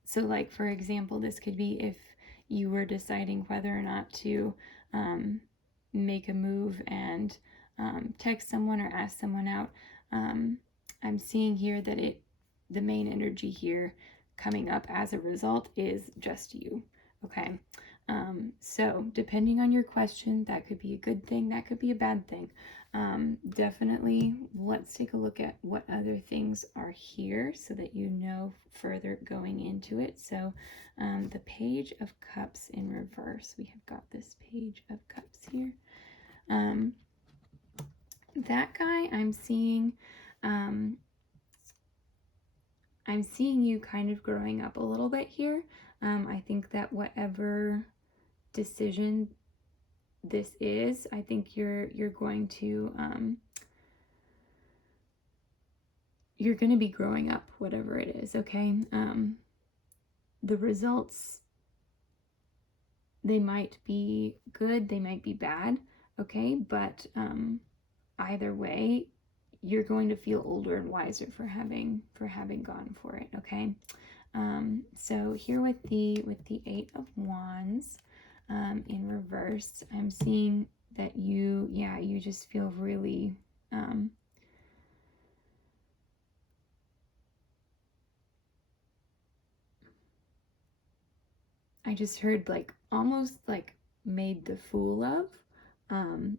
So like, for example, this could be if you were deciding whether or not to make a move and text someone or ask someone out. I'm seeing here that the main energy here coming up as a result is just you. Okay. So depending on your question, that could be a good thing, that could be a bad thing. Definitely let's take a look at what other things are here so that you know further going into it. So the Page of Cups in reverse, we have got this Page of Cups here. That guy, I'm seeing you kind of growing up a little bit here. I think that whatever decision this is, I think you're going to be growing up, whatever it is. Okay. The results, they might be good, they might be bad. Okay, but either way, you're going to feel older and wiser for having gone for it. Okay. So here with the Eight of Wands in reverse, I'm seeing that you just feel really I just heard like almost like made the fool of.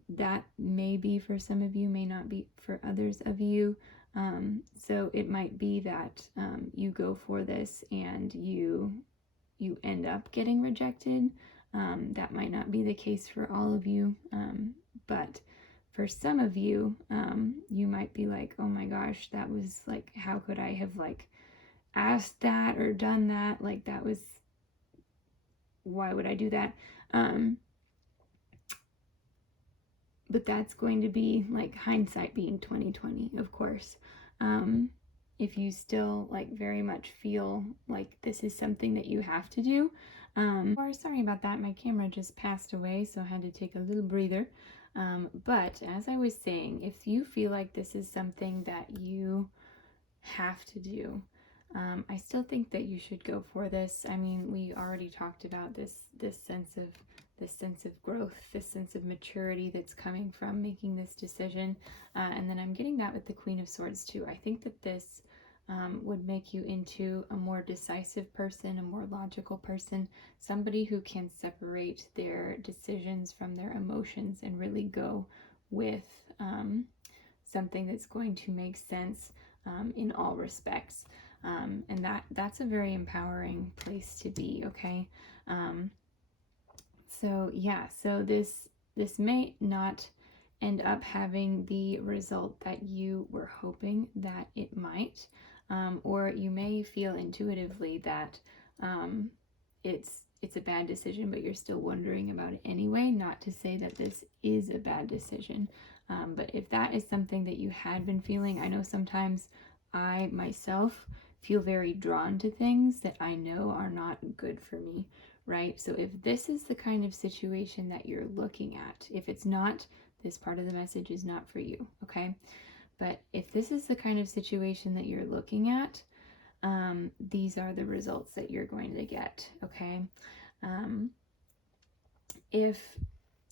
That may be for some of you, may not be for others of you. So it might be that you go for this and you end up getting rejected. That might not be the case for all of you, but for some of you, you might be like, oh my gosh, that was like, how could I have like asked that or done that? Like that was, why would I do that? But that's going to be like hindsight being 2020, of course. If you still like very much feel like this is something that you have to do, or sorry about that, my camera just passed away, so I had to take a little breather. But as I was saying, if you feel like this is something that you have to do, I still think that you should go for this. I mean, we already talked about this sense of growth, this sense of maturity that's coming from making this decision. And then I'm getting that with the Queen of Swords too. I think that this would make you into a more decisive person, a more logical person, somebody who can separate their decisions from their emotions and really go with something that's going to make sense in all respects. And that's a very empowering place to be. Okay. So yeah, so this may not end up having the result that you were hoping that it might, or you may feel intuitively that it's a bad decision, but you're still wondering about it anyway. Not to say that this is a bad decision, but if that is something that you had been feeling, I know sometimes I myself feel very drawn to things that I know are not good for me, right? So if this is the kind of situation that you're looking at, if it's not, this part of the message is not for you, okay? But if this is the kind of situation that you're looking at, these are the results that you're going to get, okay? if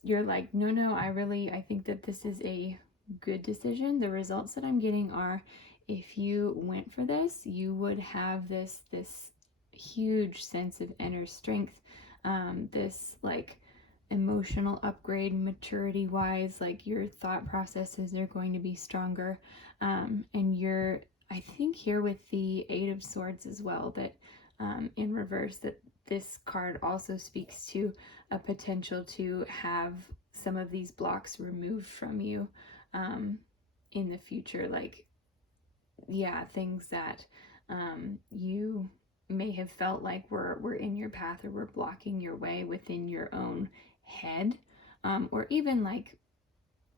you're like, no, I think that this is a good decision, the results that I'm getting are, if you went for this, you would have this huge sense of inner strength, this like emotional upgrade, maturity wise, like your thought processes are going to be stronger, and I think here with the Eight of Swords as well, that in reverse, that this card also speaks to a potential to have some of these blocks removed from you in the future. Like, yeah, things that you may have felt like were in your path or were blocking your way within your own head, or even like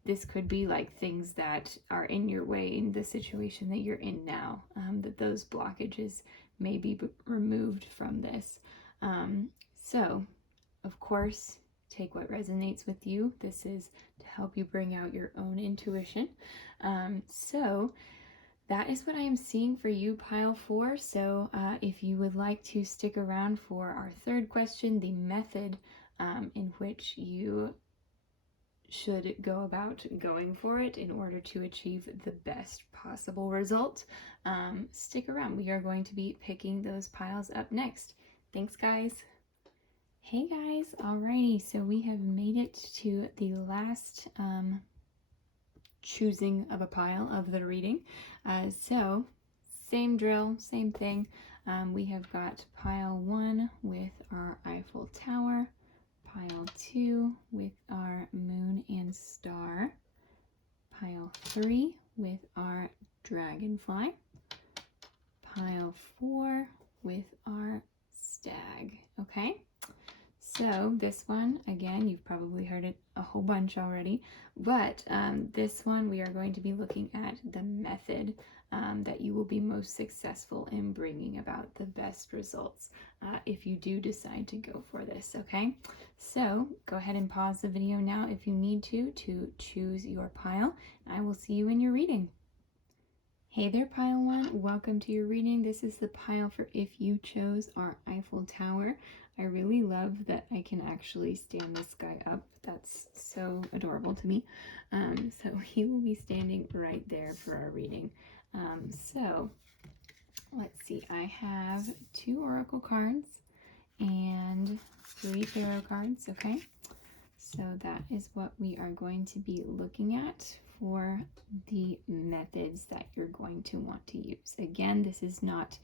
this could be like things that are in your way in the situation that you're in now, that those blockages may be removed from this. So, of course, take what resonates with you. This is to help you bring out your own intuition. So that is what I am seeing for you, pile 4. So if you would like to stick around for our third question, the method in which you should go about going for it in order to achieve the best possible result, stick around. We are going to be picking those piles up next. Thanks, guys. Hey guys, alrighty, so we have made it to the last choosing of a pile of the reading. So same drill, same thing. We have got pile 1 with our Eiffel Tower, pile 2 with our moon and star, pile 3 with our dragonfly, pile 4 with our stag. Okay, so this one, again, you've probably heard it a whole bunch already, but this one we are going to be looking at the method that you will be most successful in bringing about the best results if you do decide to go for this, okay? So go ahead and pause the video now if you need to choose your pile. I will see you in your reading. Hey there, pile 1. Welcome to your reading. This is the pile for if you chose our Eiffel Tower. I really love that I can actually stand this guy up. That's so adorable to me. So he will be standing right there for our reading. So let's see. I have 2 oracle cards and 3 tarot cards. Okay. So that is what we are going to be looking at for the methods that you're going to want to use. Again, this is not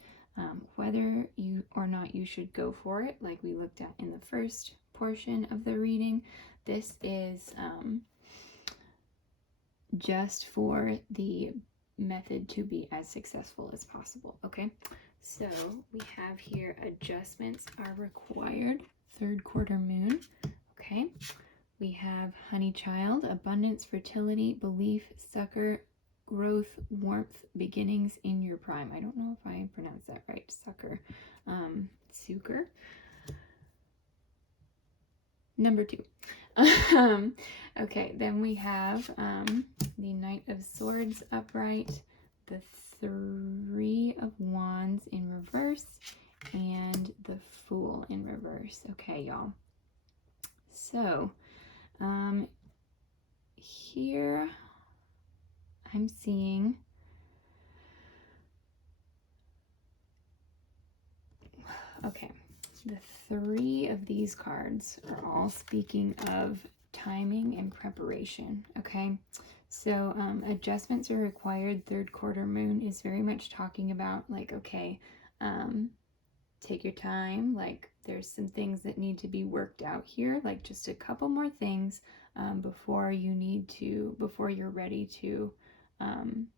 whether you or not you should go for it, like we looked at in the first portion of the reading. This is just for the method to be as successful as possible. Okay, so we have here adjustments are required, 3rd quarter moon. Okay, we have honey child, abundance, fertility, belief, succor, growth, warmth, beginnings in your prime. I don't know if I pronounced that right. Succor. Succor. Number 2. Okay, then we have the Knight of Swords upright, the 3 of Wands in reverse, and the Fool in reverse. Okay, y'all. So, here I'm seeing okay, the 3 of these cards are all speaking of timing and preparation. Okay, so adjustments are required. 3rd quarter moon is very much talking about like, okay, take your time, like there's some things that need to be worked out here, like just a couple more things before you're ready to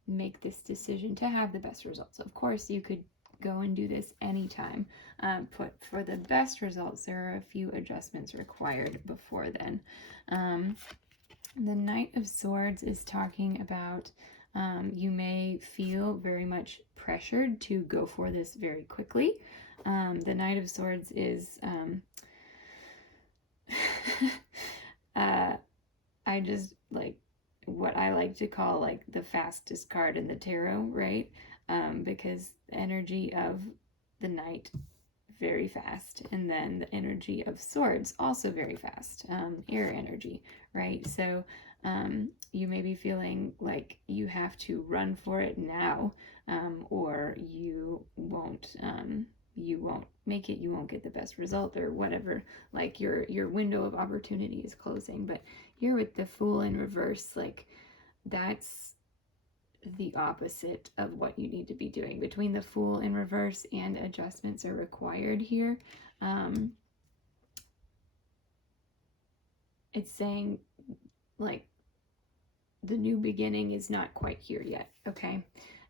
make this decision to have the best results. Of course, you could go and do this anytime, but for the best results, there are a few adjustments required before then. The Knight of Swords is talking about you may feel very much pressured to go for this very quickly. The Knight of Swords is I just like what I like to call like the fastest card in the tarot, right? Because the energy of the Knight very fast. And then the energy of swords, also very fast, air energy, right? So you may be feeling like you have to run for it now, or you won't make it, you won't get the best result or whatever, like your window of opportunity is closing. But here with the Fool in reverse, like that's the opposite of what you need to be doing. Between the Fool in reverse and adjustments are required here, it's saying like the new beginning is not quite here yet, okay?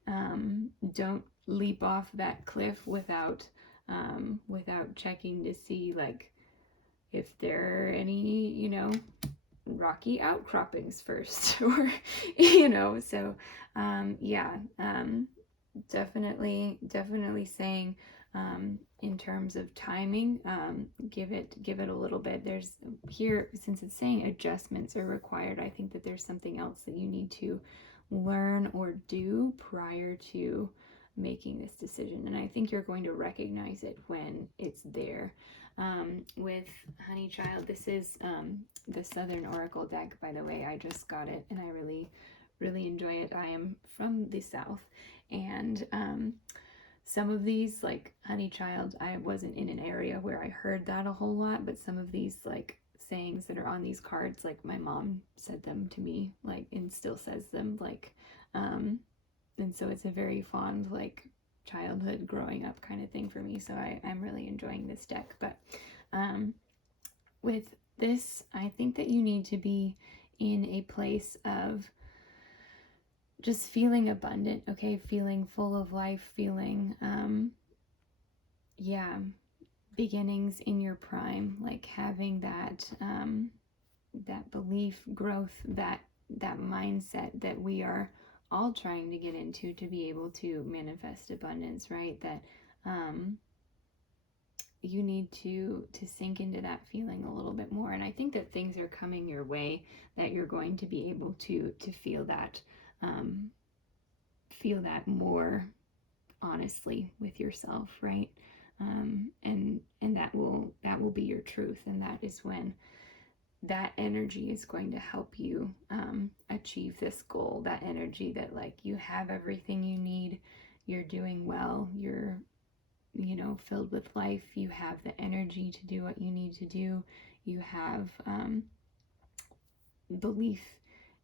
Don't leap off that cliff without checking to see like if there are any, rocky outcroppings first, or so yeah, definitely saying in terms of timing, give it a little bit. There's here, since it's saying adjustments are required, I think that there's something else that you need to learn or do prior to making this decision, and I think you're going to recognize it when it's there. With Honeychild, this is the Southern Oracle deck, by the way. I just got it and I really enjoy it. I am from the South, and some of these, like Honeychild, I wasn't in an area where I heard that a whole lot, but some of these like sayings that are on these cards, like my mom said them to me, like, and still says them, like, and so it's a very fond, like, childhood growing up kind of thing for me. So I'm really enjoying this deck. But with this, I think that you need to be in a place of just feeling abundant, okay? Feeling full of life, feeling, beginnings in your prime, like having that, that belief, growth, that mindset that we are all trying to get into to be able to manifest abundance, right? That you need to sink into that feeling a little bit more. And I think that things are coming your way that you're going to be able to feel that more honestly with yourself, right? And that will be your truth, and that is when that energy is going to help you achieve this goal. That energy that, like, you have everything you need, you're doing well, you're filled with life, you have the energy to do what you need to do, you have belief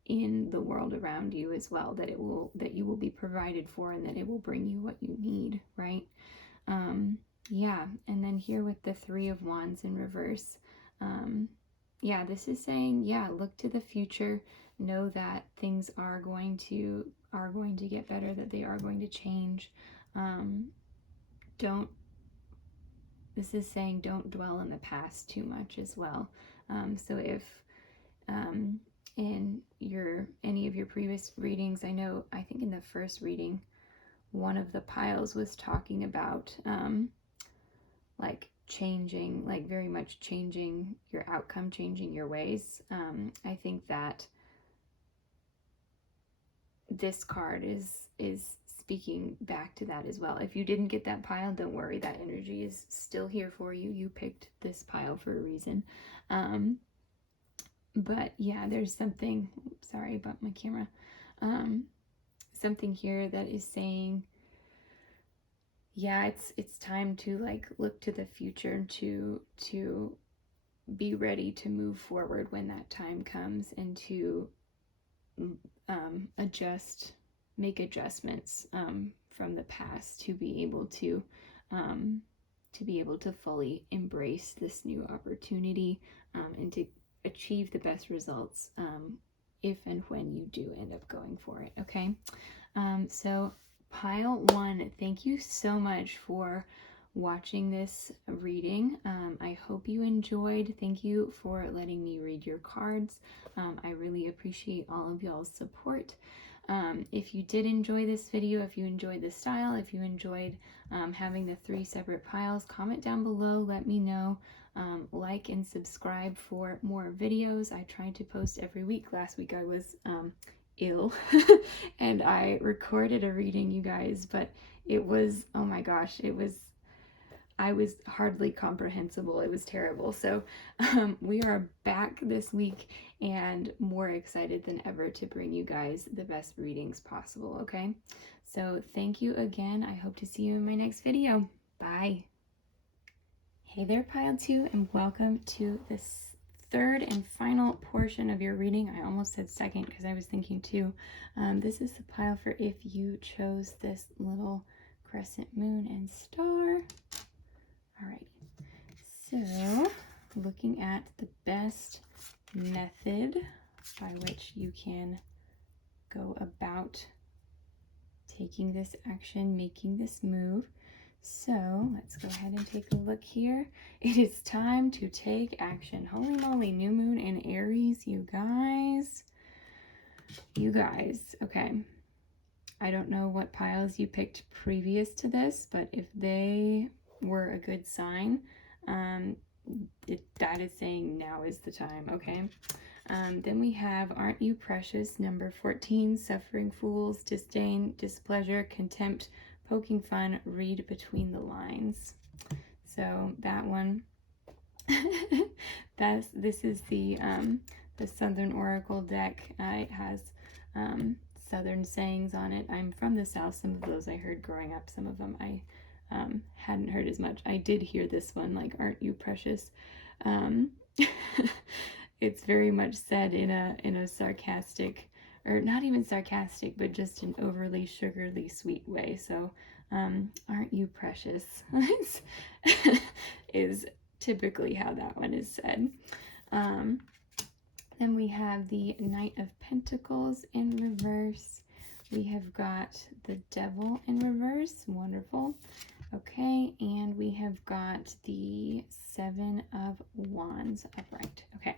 in the world around you as well, that you will be provided for, and that it will bring you what you need, right? And then here with the Three of Wands in reverse, this is saying, look to the future, know that things are going to get better, that they are going to change. This is saying don't dwell in the past too much as well. So if in any of your previous readings, I think in the first reading, one of the piles was talking about like changing, like very much changing your outcome, changing your ways. I think that this card is speaking back to that as well. If you didn't get that pile, don't worry, that energy is still here for you. You picked this pile for a reason. But yeah, there's something, sorry about my camera, something here that is saying, it's time to like look to the future, to be ready to move forward when that time comes, and to make adjustments from the past to be able to fully embrace this new opportunity, and to achieve the best results if and when you do end up going for it. Okay, so pile one, thank you so much for watching this reading. I hope you enjoyed. Thank you for letting me read your cards. I really appreciate all of y'all's support. If you did enjoy this video, if you enjoyed the style, if you enjoyed having the 3 separate piles, comment down below, let me know. Like and subscribe for more videos. I try to post every week. Last week I was ill and I recorded a reading, you guys, but it was, oh my gosh, it was, I was hardly comprehensible. It was terrible. So we are back this week and more excited than ever to bring you guys the best readings possible, okay? So thank you again. I hope to see you in my next video. Bye. Hey there, Pile 2, and welcome to this third and final portion of your reading. I almost said second because I was thinking two. This is the pile for if you chose this little crescent moon and star. Alright, so looking at the best method by which you can go about taking this action, making this move. So let's go ahead and take a look here. It is time to take action. Holy moly, new moon in Aries, you guys. You guys, okay. I don't know what piles you picked previous to this, but if they were a good sign, that is saying now is the time, okay? Then we have Aren't You Precious, number 14, Suffering Fools, Disdain, Displeasure, Contempt, Poking Fun, Read Between the Lines. So that one, this is the Southern Oracle deck. It has Southern sayings on it. I'm from the South. Some of those I heard growing up. Some of them I hadn't heard as much. I did hear this one, like, Aren't You Precious? It's very much said in a sarcastic, or not even sarcastic, but just an overly sugarly sweet way. So aren't you precious is typically how that one is said. Then we have the Knight of Pentacles in reverse. We have got the Devil in reverse. Wonderful. Okay, and we have got the Seven of Wands upright. Okay.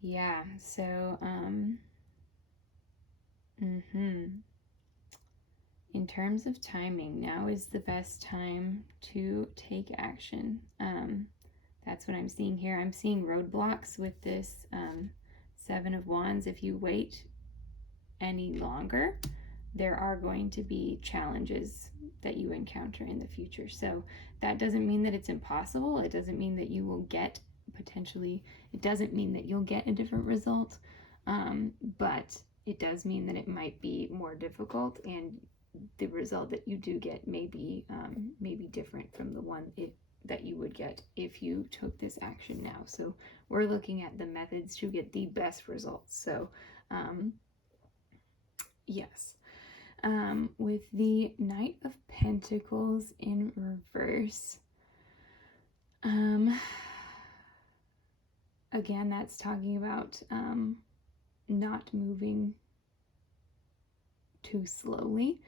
Yeah, so in terms of timing, now is the best time to take action. That's what I'm seeing here. I'm seeing roadblocks with this Seven of Wands. If you wait any longer, there are going to be challenges that you encounter in the future. So that doesn't mean that it's impossible. It doesn't mean that you will get it doesn't mean that you'll get a different result, but it does mean that it might be more difficult, and the result that you do get may be different from the one that you would get if you took this action now. So we're looking at the methods to get the best results. So yes. With the Knight of Pentacles in reverse, again, that's talking about not moving too slowly,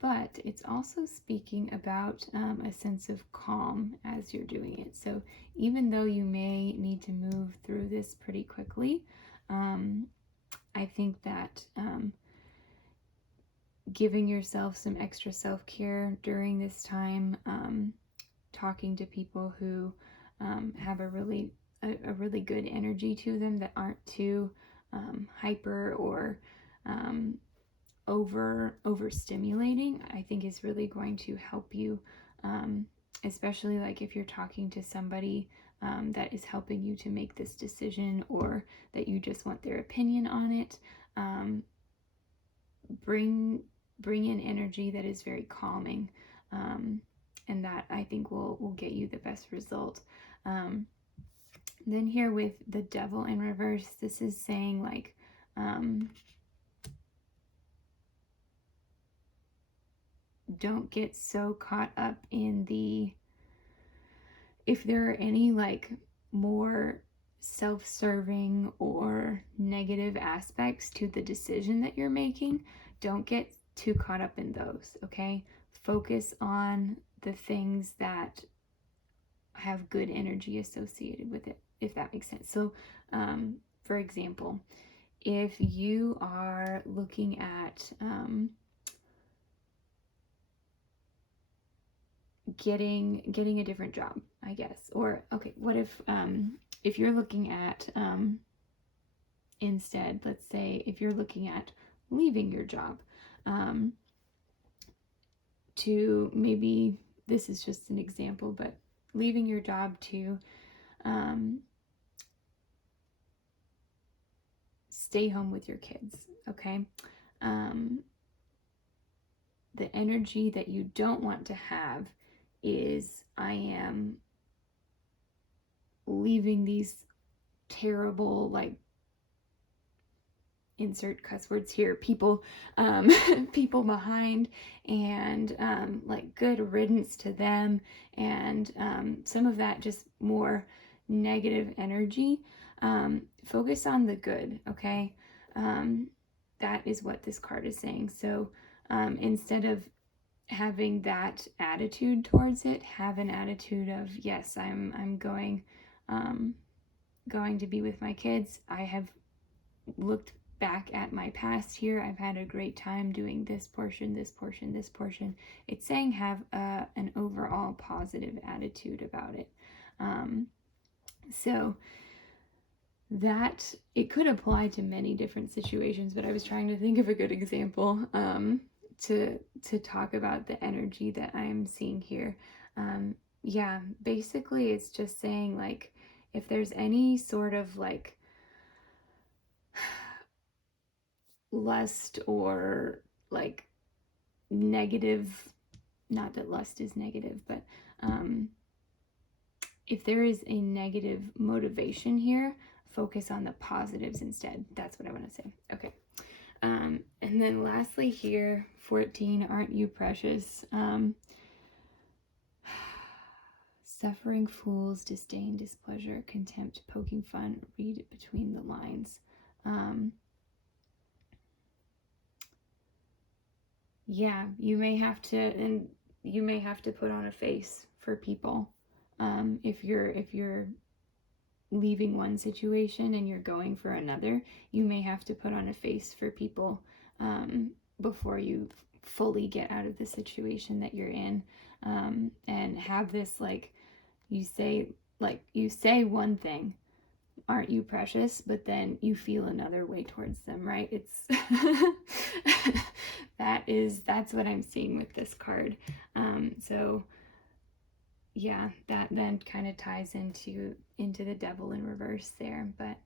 but it's also speaking about a sense of calm as you're doing it. So even though you may need to move through this pretty quickly, I think that giving yourself some extra self-care during this time, talking to people who have a really good energy to them, that aren't too hyper or overstimulating, I think is really going to help you, especially like if you're talking to somebody that is helping you to make this decision, or that you just want their opinion on it. Bring in energy that is very calming, and that I think will get you the best result. Then here with the Devil in reverse, this is saying like don't get so caught up in if there are any like more self-serving or negative aspects to the decision that you're making, don't get too caught up in those, okay? Focus on the things that have good energy associated with it, if that makes sense. So, for example, if you are looking at getting a different job, I guess, or okay, what if you're looking at instead, let's say if you're looking at leaving your job, to maybe this is just an example, but leaving your job to stay home with your kids, okay? The energy that you don't want to have is, I am leaving these terrible, like, insert cuss words here, people people behind, and like, good riddance to them, and some of that just more negative energy. Focus on the good, okay? That is what this card is saying. So instead of having that attitude towards it, have an attitude of, yes, I'm going to be with my kids. I have looked back at my past here. I've had a great time doing this portion, this portion, this portion. It's saying have an overall positive attitude about it. So that, it could apply to many different situations, but I was trying to think of a good example to talk about the energy that I'm seeing here. Yeah, basically it's just saying, like, if there's any sort of like lust or like negative, not that lust is negative, but if there is a negative motivation here, focus on the positives instead. That's what I want to say. Okay. And then lastly here, 14, aren't you precious? Suffering fools, disdain, displeasure, contempt, poking fun, read between the lines. Yeah, you may have to put on a face for people. If you're leaving one situation and you're going for another, you may have to put on a face for people before you fully get out of the situation that you're in, and have this, like, you say one thing, aren't you precious, but then you feel another way towards them, right? It's that's what I'm seeing with this card. So yeah, that then kind of ties into the devil in reverse there. But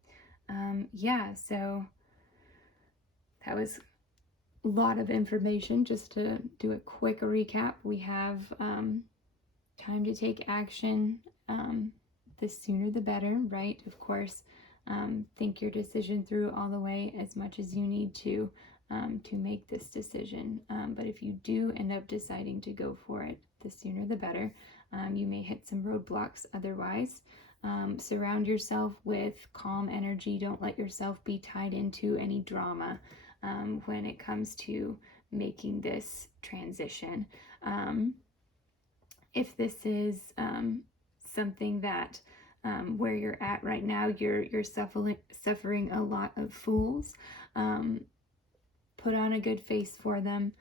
yeah, so that was a lot of information. Just to do a quick recap, we have time to take action. The sooner the better, right? Of course, think your decision through all the way as much as you need to make this decision. But if you do end up deciding to go for it, the sooner the better. You may hit some roadblocks otherwise. Surround yourself with calm energy. Don't let yourself be tied into any drama when it comes to making this transition. If this is something that where you're at right now, you're suffering a lot of fools, put on a good face for them.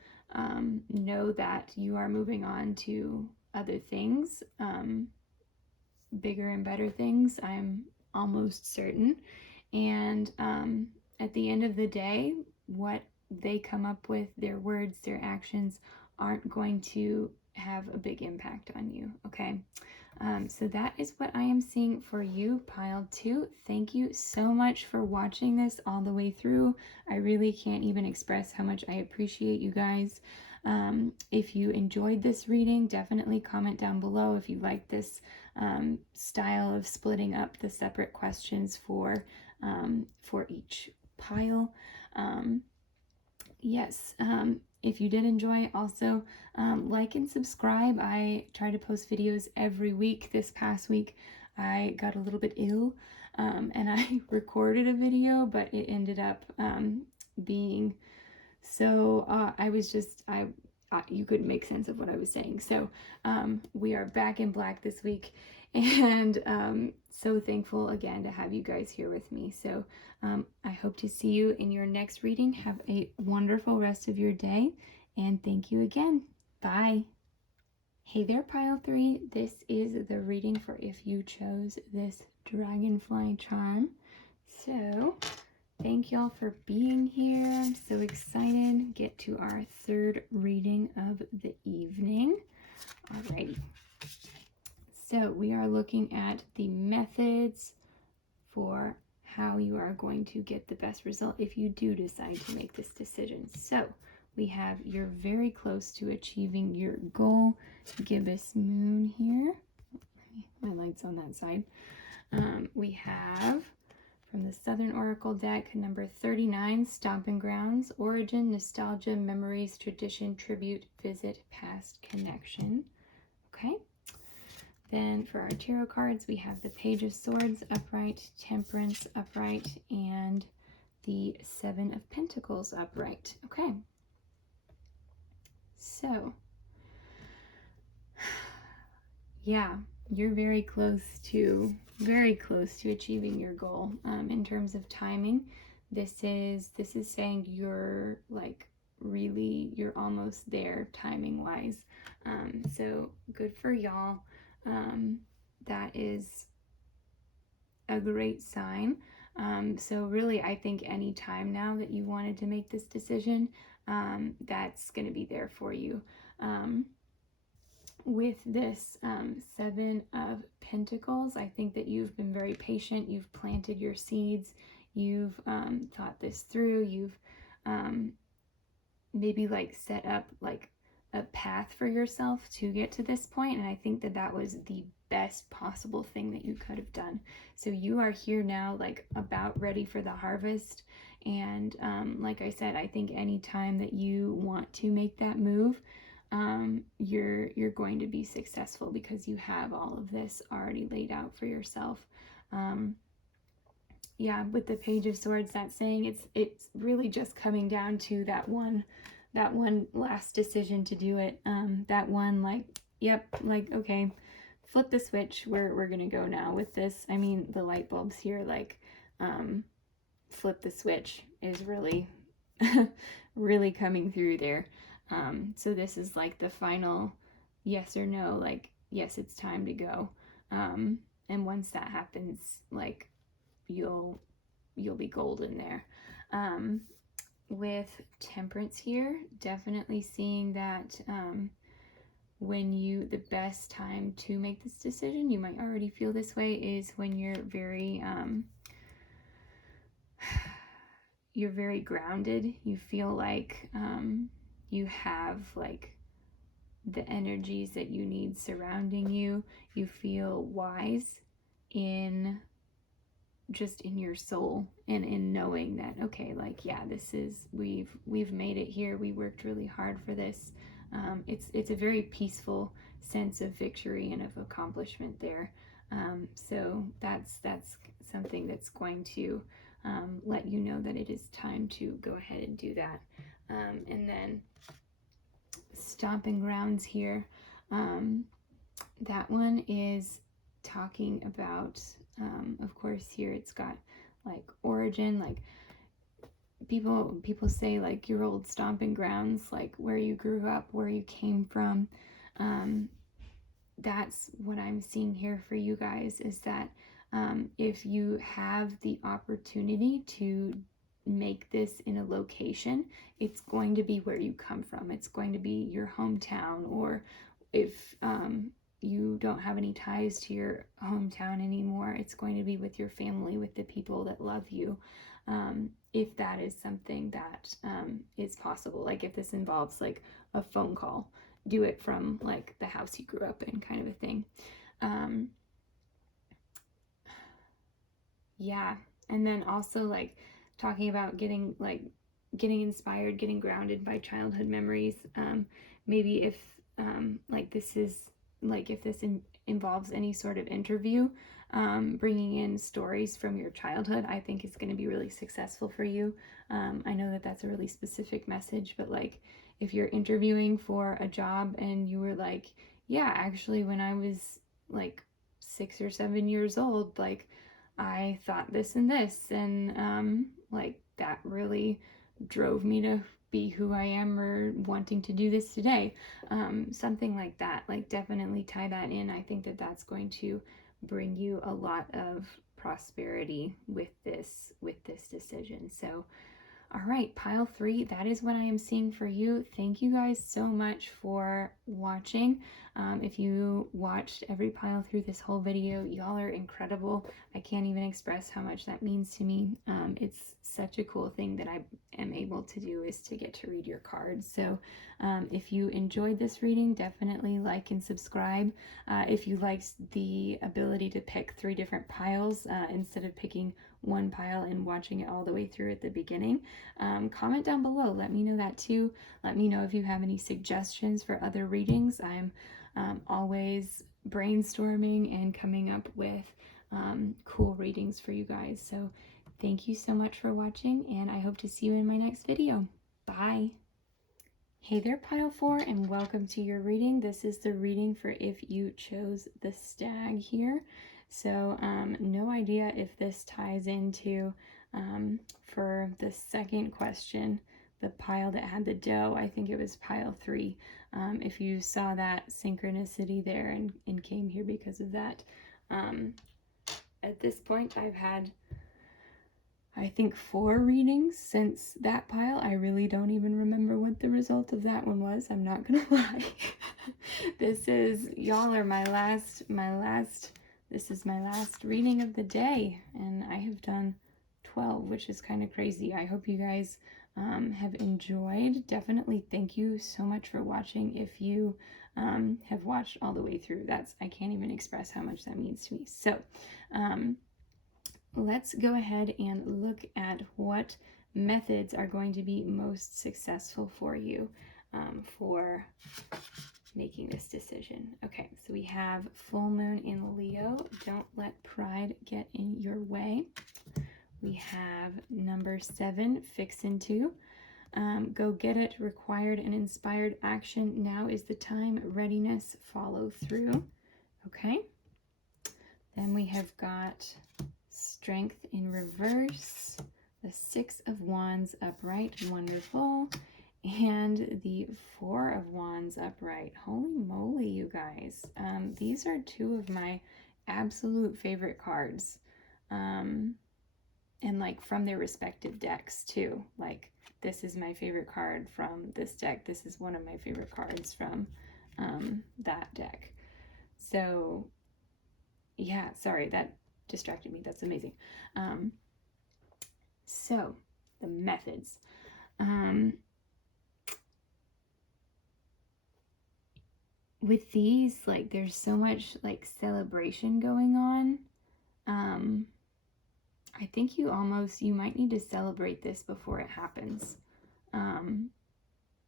Know that you are moving on to other things, bigger and better things, I'm almost certain. And at the end of the day, what they come up with, their words, their actions, aren't going to have a big impact on you, okay? So that is what I am seeing for you, pile 2. Thank you so much for watching this all the way through. I really can't even express how much I appreciate you guys. If you enjoyed this reading, definitely comment down below if you like this style of splitting up the separate questions for each pile. Yes, if you did enjoy, also like and subscribe. I try to post videos every week. This past week I got a little bit ill, and I recorded a video, but it ended up being so you couldn't make sense of what I was saying. So we are back in black this week, and so thankful again to have you guys here with me. So I hope to see you in your next reading. Have a wonderful rest of your day, and thank you again. Bye. Hey there, pile 3. This is the reading for if you chose this dragonfly charm. So thank y'all for being here. I'm so excited. Get to our third reading of the evening. Alrighty. So we are looking at the methods for how you are going to get the best result if you do decide to make this decision. So we have you're very close to achieving your goal, gibbous moon here. My light's on that side. We have from the Southern Oracle deck, number 39, Stomping Grounds, Origin, Nostalgia, Memories, Tradition, Tribute, Visit, Past, Connection. Okay. Then for our tarot cards, we have the Page of Swords upright, Temperance upright, and the Seven of Pentacles upright. Okay. So, yeah, you're very close to achieving your goal. In terms of timing, this is saying you're like really, you're almost there timing wise. So good for y'all. That is a great sign. So really, I think any time now that you wanted to make this decision, that's going to be there for you. With this Seven of Pentacles, I think that you've been very patient. You've planted your seeds. You've thought this through. You've maybe like set up like a path for yourself to get to this point, and I think that that was the best possible thing that you could have done. So you are here now, like about ready for the harvest. And like I said, I think any time that you want to make that move, you're going to be successful because you have all of this already laid out for yourself. Yeah, with the Page of Swords, that's saying it's really just coming down to that one last decision to do it. That one, like, yep, like, okay, flip the switch, we're gonna go now with this. I mean, the light bulbs here, like, flip the switch is really really coming through there. So this is like the final yes or no, like, yes, it's time to go. And once that happens, like, you'll be golden there. With Temperance here, definitely seeing that when the best time to make this decision, you might already feel this way, is when you're very you're very grounded. You feel like you have like the energies that you need surrounding you. You feel wise in just in your soul, and in knowing that, okay, like, yeah, this is, we've made it here. We worked really hard for this. It's a very peaceful sense of victory and of accomplishment there. So that's something that's going to let you know that it is time to go ahead and do that. And then Stomping Grounds here, that one is talking about, of course, here it's got like origin, like people say like your old stomping grounds, like where you grew up, where you came from. That's what I'm seeing here for you guys, is that if you have the opportunity to make this in a location, it's going to be where you come from. It's going to be your hometown, or if you don't have any ties to your hometown anymore, it's going to be with your family, with the people that love you. If that is something that is possible, like if this involves like a phone call, do it from like the house you grew up in, kind of a thing. Yeah, and then also like talking about getting inspired, getting grounded by childhood memories. Maybe if like this is like if this involves any sort of interview, bringing in stories from your childhood, I think is going to be really successful for you. I know that that's a really specific message, but like if you're interviewing for a job and you were like, yeah, actually when I was like 6 or 7 years old, like I thought this and this, and like that really drove me to be who I am, or wanting to do this today. Something like that, like definitely tie that in. I think that that's going to bring you a lot of prosperity with this decision. So all right, pile 3, that is what I am seeing for you. Thank you guys so much for watching. If you watched every pile through this whole video, y'all are incredible. I can't even express how much that means to me. It's such a cool thing that I am able to do, is to get to read your cards. So if you enjoyed this reading, definitely like and subscribe. If you liked the ability to pick 3 different piles instead of picking one pile and watching it all the way through at the beginning, comment down below. Let me know that too. Let me know if you have any suggestions for other readings. I'm always brainstorming and coming up with cool readings for you guys. So thank you so much for watching, and I hope to see you in my next video. Bye! Hey there, Pile 4, and welcome to your reading. This is the reading for if you chose the stag here. So no idea if this ties into, for the second question, the pile that had the doe. I think it was pile 3. If you saw that synchronicity there and came here because of that. At this point, I've had, I think, 4 readings since that pile. I really don't even remember what the result of that one was. I'm not gonna lie. This is, y'all are this is my last reading of the day, and I have done 12, which is kind of crazy. I hope you guys have enjoyed. Definitely thank you so much for watching. If you have watched all the way through, I can't even express how much that means to me. So let's go ahead and look at what methods are going to be most successful for you for making this decision. Okay, so we have full moon in Leo. Don't let pride get in your way. We have number 7, fixin' to. Go get it, required and inspired action. Now is the time, readiness, follow through. Okay. Then we have got strength in reverse, the 6 of Wands upright, wonderful, and the 4 of Wands upright. Holy moly, you guys. These are 2 of my absolute favorite cards. And like from their respective decks too. Like this is my favorite card from this deck. This is one of my favorite cards from that deck. So yeah, sorry, that distracted me. That's amazing. So the methods. With these, like there's so much like celebration going on. I think you might need to celebrate this before it happens.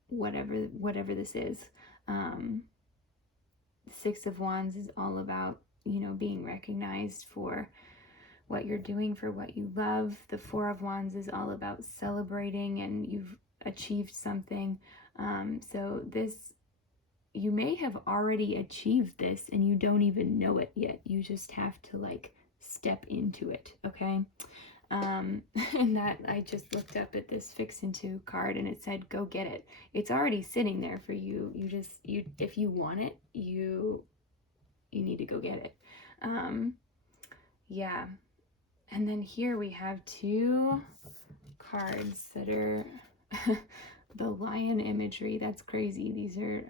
Whatever this is. The 6 of Wands is all about, being recognized for what you're doing, for what you love. The 4 of Wands is all about celebrating and you've achieved something. So this, you may have already achieved this and you don't even know it yet. You just have to like step into it, okay? And that, I just looked up at this fixin' to card and it said go get it. It's already sitting there for you. If you want it, you need to go get it. Yeah. And then here we have 2 cards that are the lion imagery. That's crazy. These are,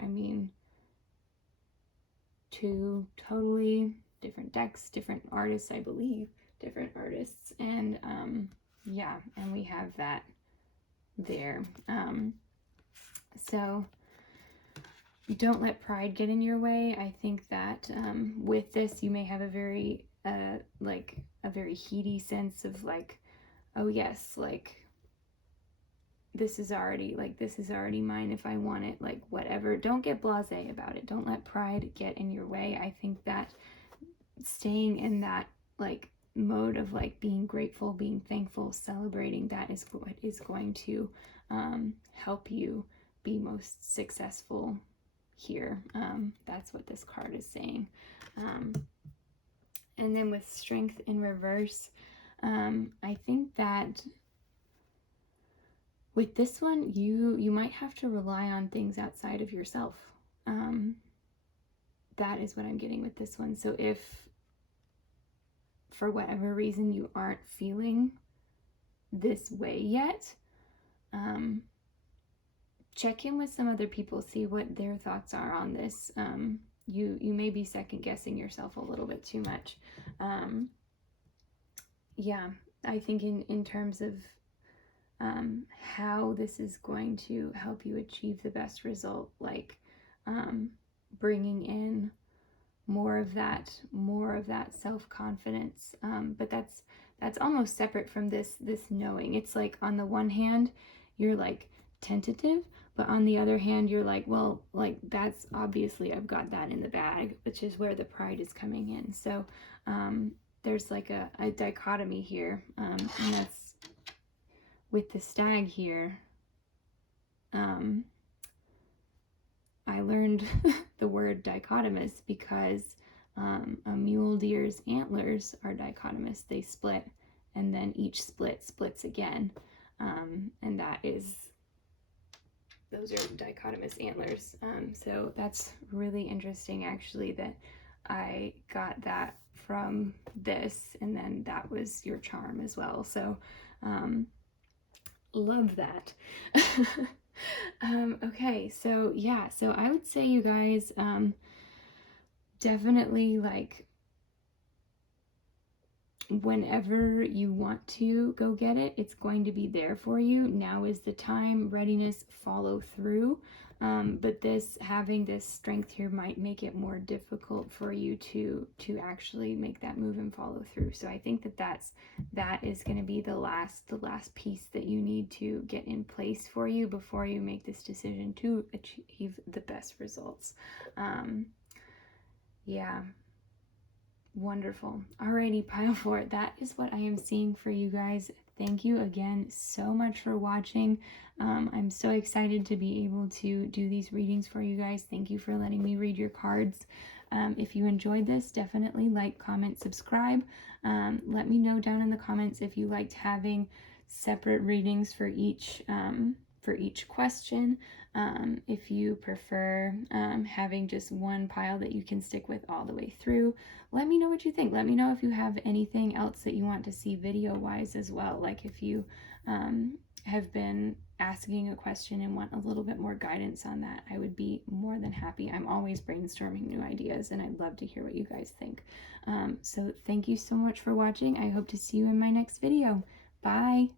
2 totally different decks, different artists, I believe. Different artists. And yeah, and we have that there. So don't let pride get in your way. I think that with this, you may have a very very heady sense of like, oh yes, like this is already mine if I want it, like whatever. Don't get blasé about it. Don't let pride get in your way. I think that staying in that like mode of like being grateful, being thankful, celebrating, that is what is going to help you be most successful here. That's what this card is saying. And then with strength in reverse, I think that with this one, you might have to rely on things outside of yourself. That is what I'm getting with this one. So if for whatever reason you aren't feeling this way yet, check in with some other people, see what their thoughts are on this. you may be second guessing yourself a little bit too much. Yeah, I think in terms of how this is going to help you achieve the best result, like bringing in more of that self-confidence. But that's almost separate from this knowing. It's like, on the one hand, you're like tentative, but on the other hand, you're like, well, like, that's obviously, I've got that in the bag, which is where the pride is coming in. So there's like a dichotomy here, and that's with the stag here. I learned the word dichotomous because a mule deer's antlers are dichotomous. They split, and then each split splits again, and those are dichotomous antlers. So that's really interesting, actually, that I got that from this, and then that was your charm as well. So love that. Okay, so yeah, so I would say, you guys, definitely, like, whenever you want to go get it, it's going to be there for you. Now is the time. Readiness, follow through. But having this strength here might make it more difficult for you to actually make that move and follow through. So I think that is going to be the last piece that you need to get in place for you before you make this decision to achieve the best results. Yeah. Wonderful. Alrighty, pile 4. That is what I am seeing for you guys. Thank you again so much for watching. I'm so excited to be able to do these readings for you guys. Thank you for letting me read your cards. If you enjoyed this, definitely like, comment, subscribe. Let me know down in the comments if you liked having separate readings for each question. If you prefer having just one pile that you can stick with all the way through. Let me know what you think. Let me know if you have anything else that you want to see video-wise as well. Like, if you have been asking a question and want a little bit more guidance on that, I would be more than happy. I'm always brainstorming new ideas, and I'd love to hear what you guys think. So thank you so much for watching. I hope to see you in my next video. Bye!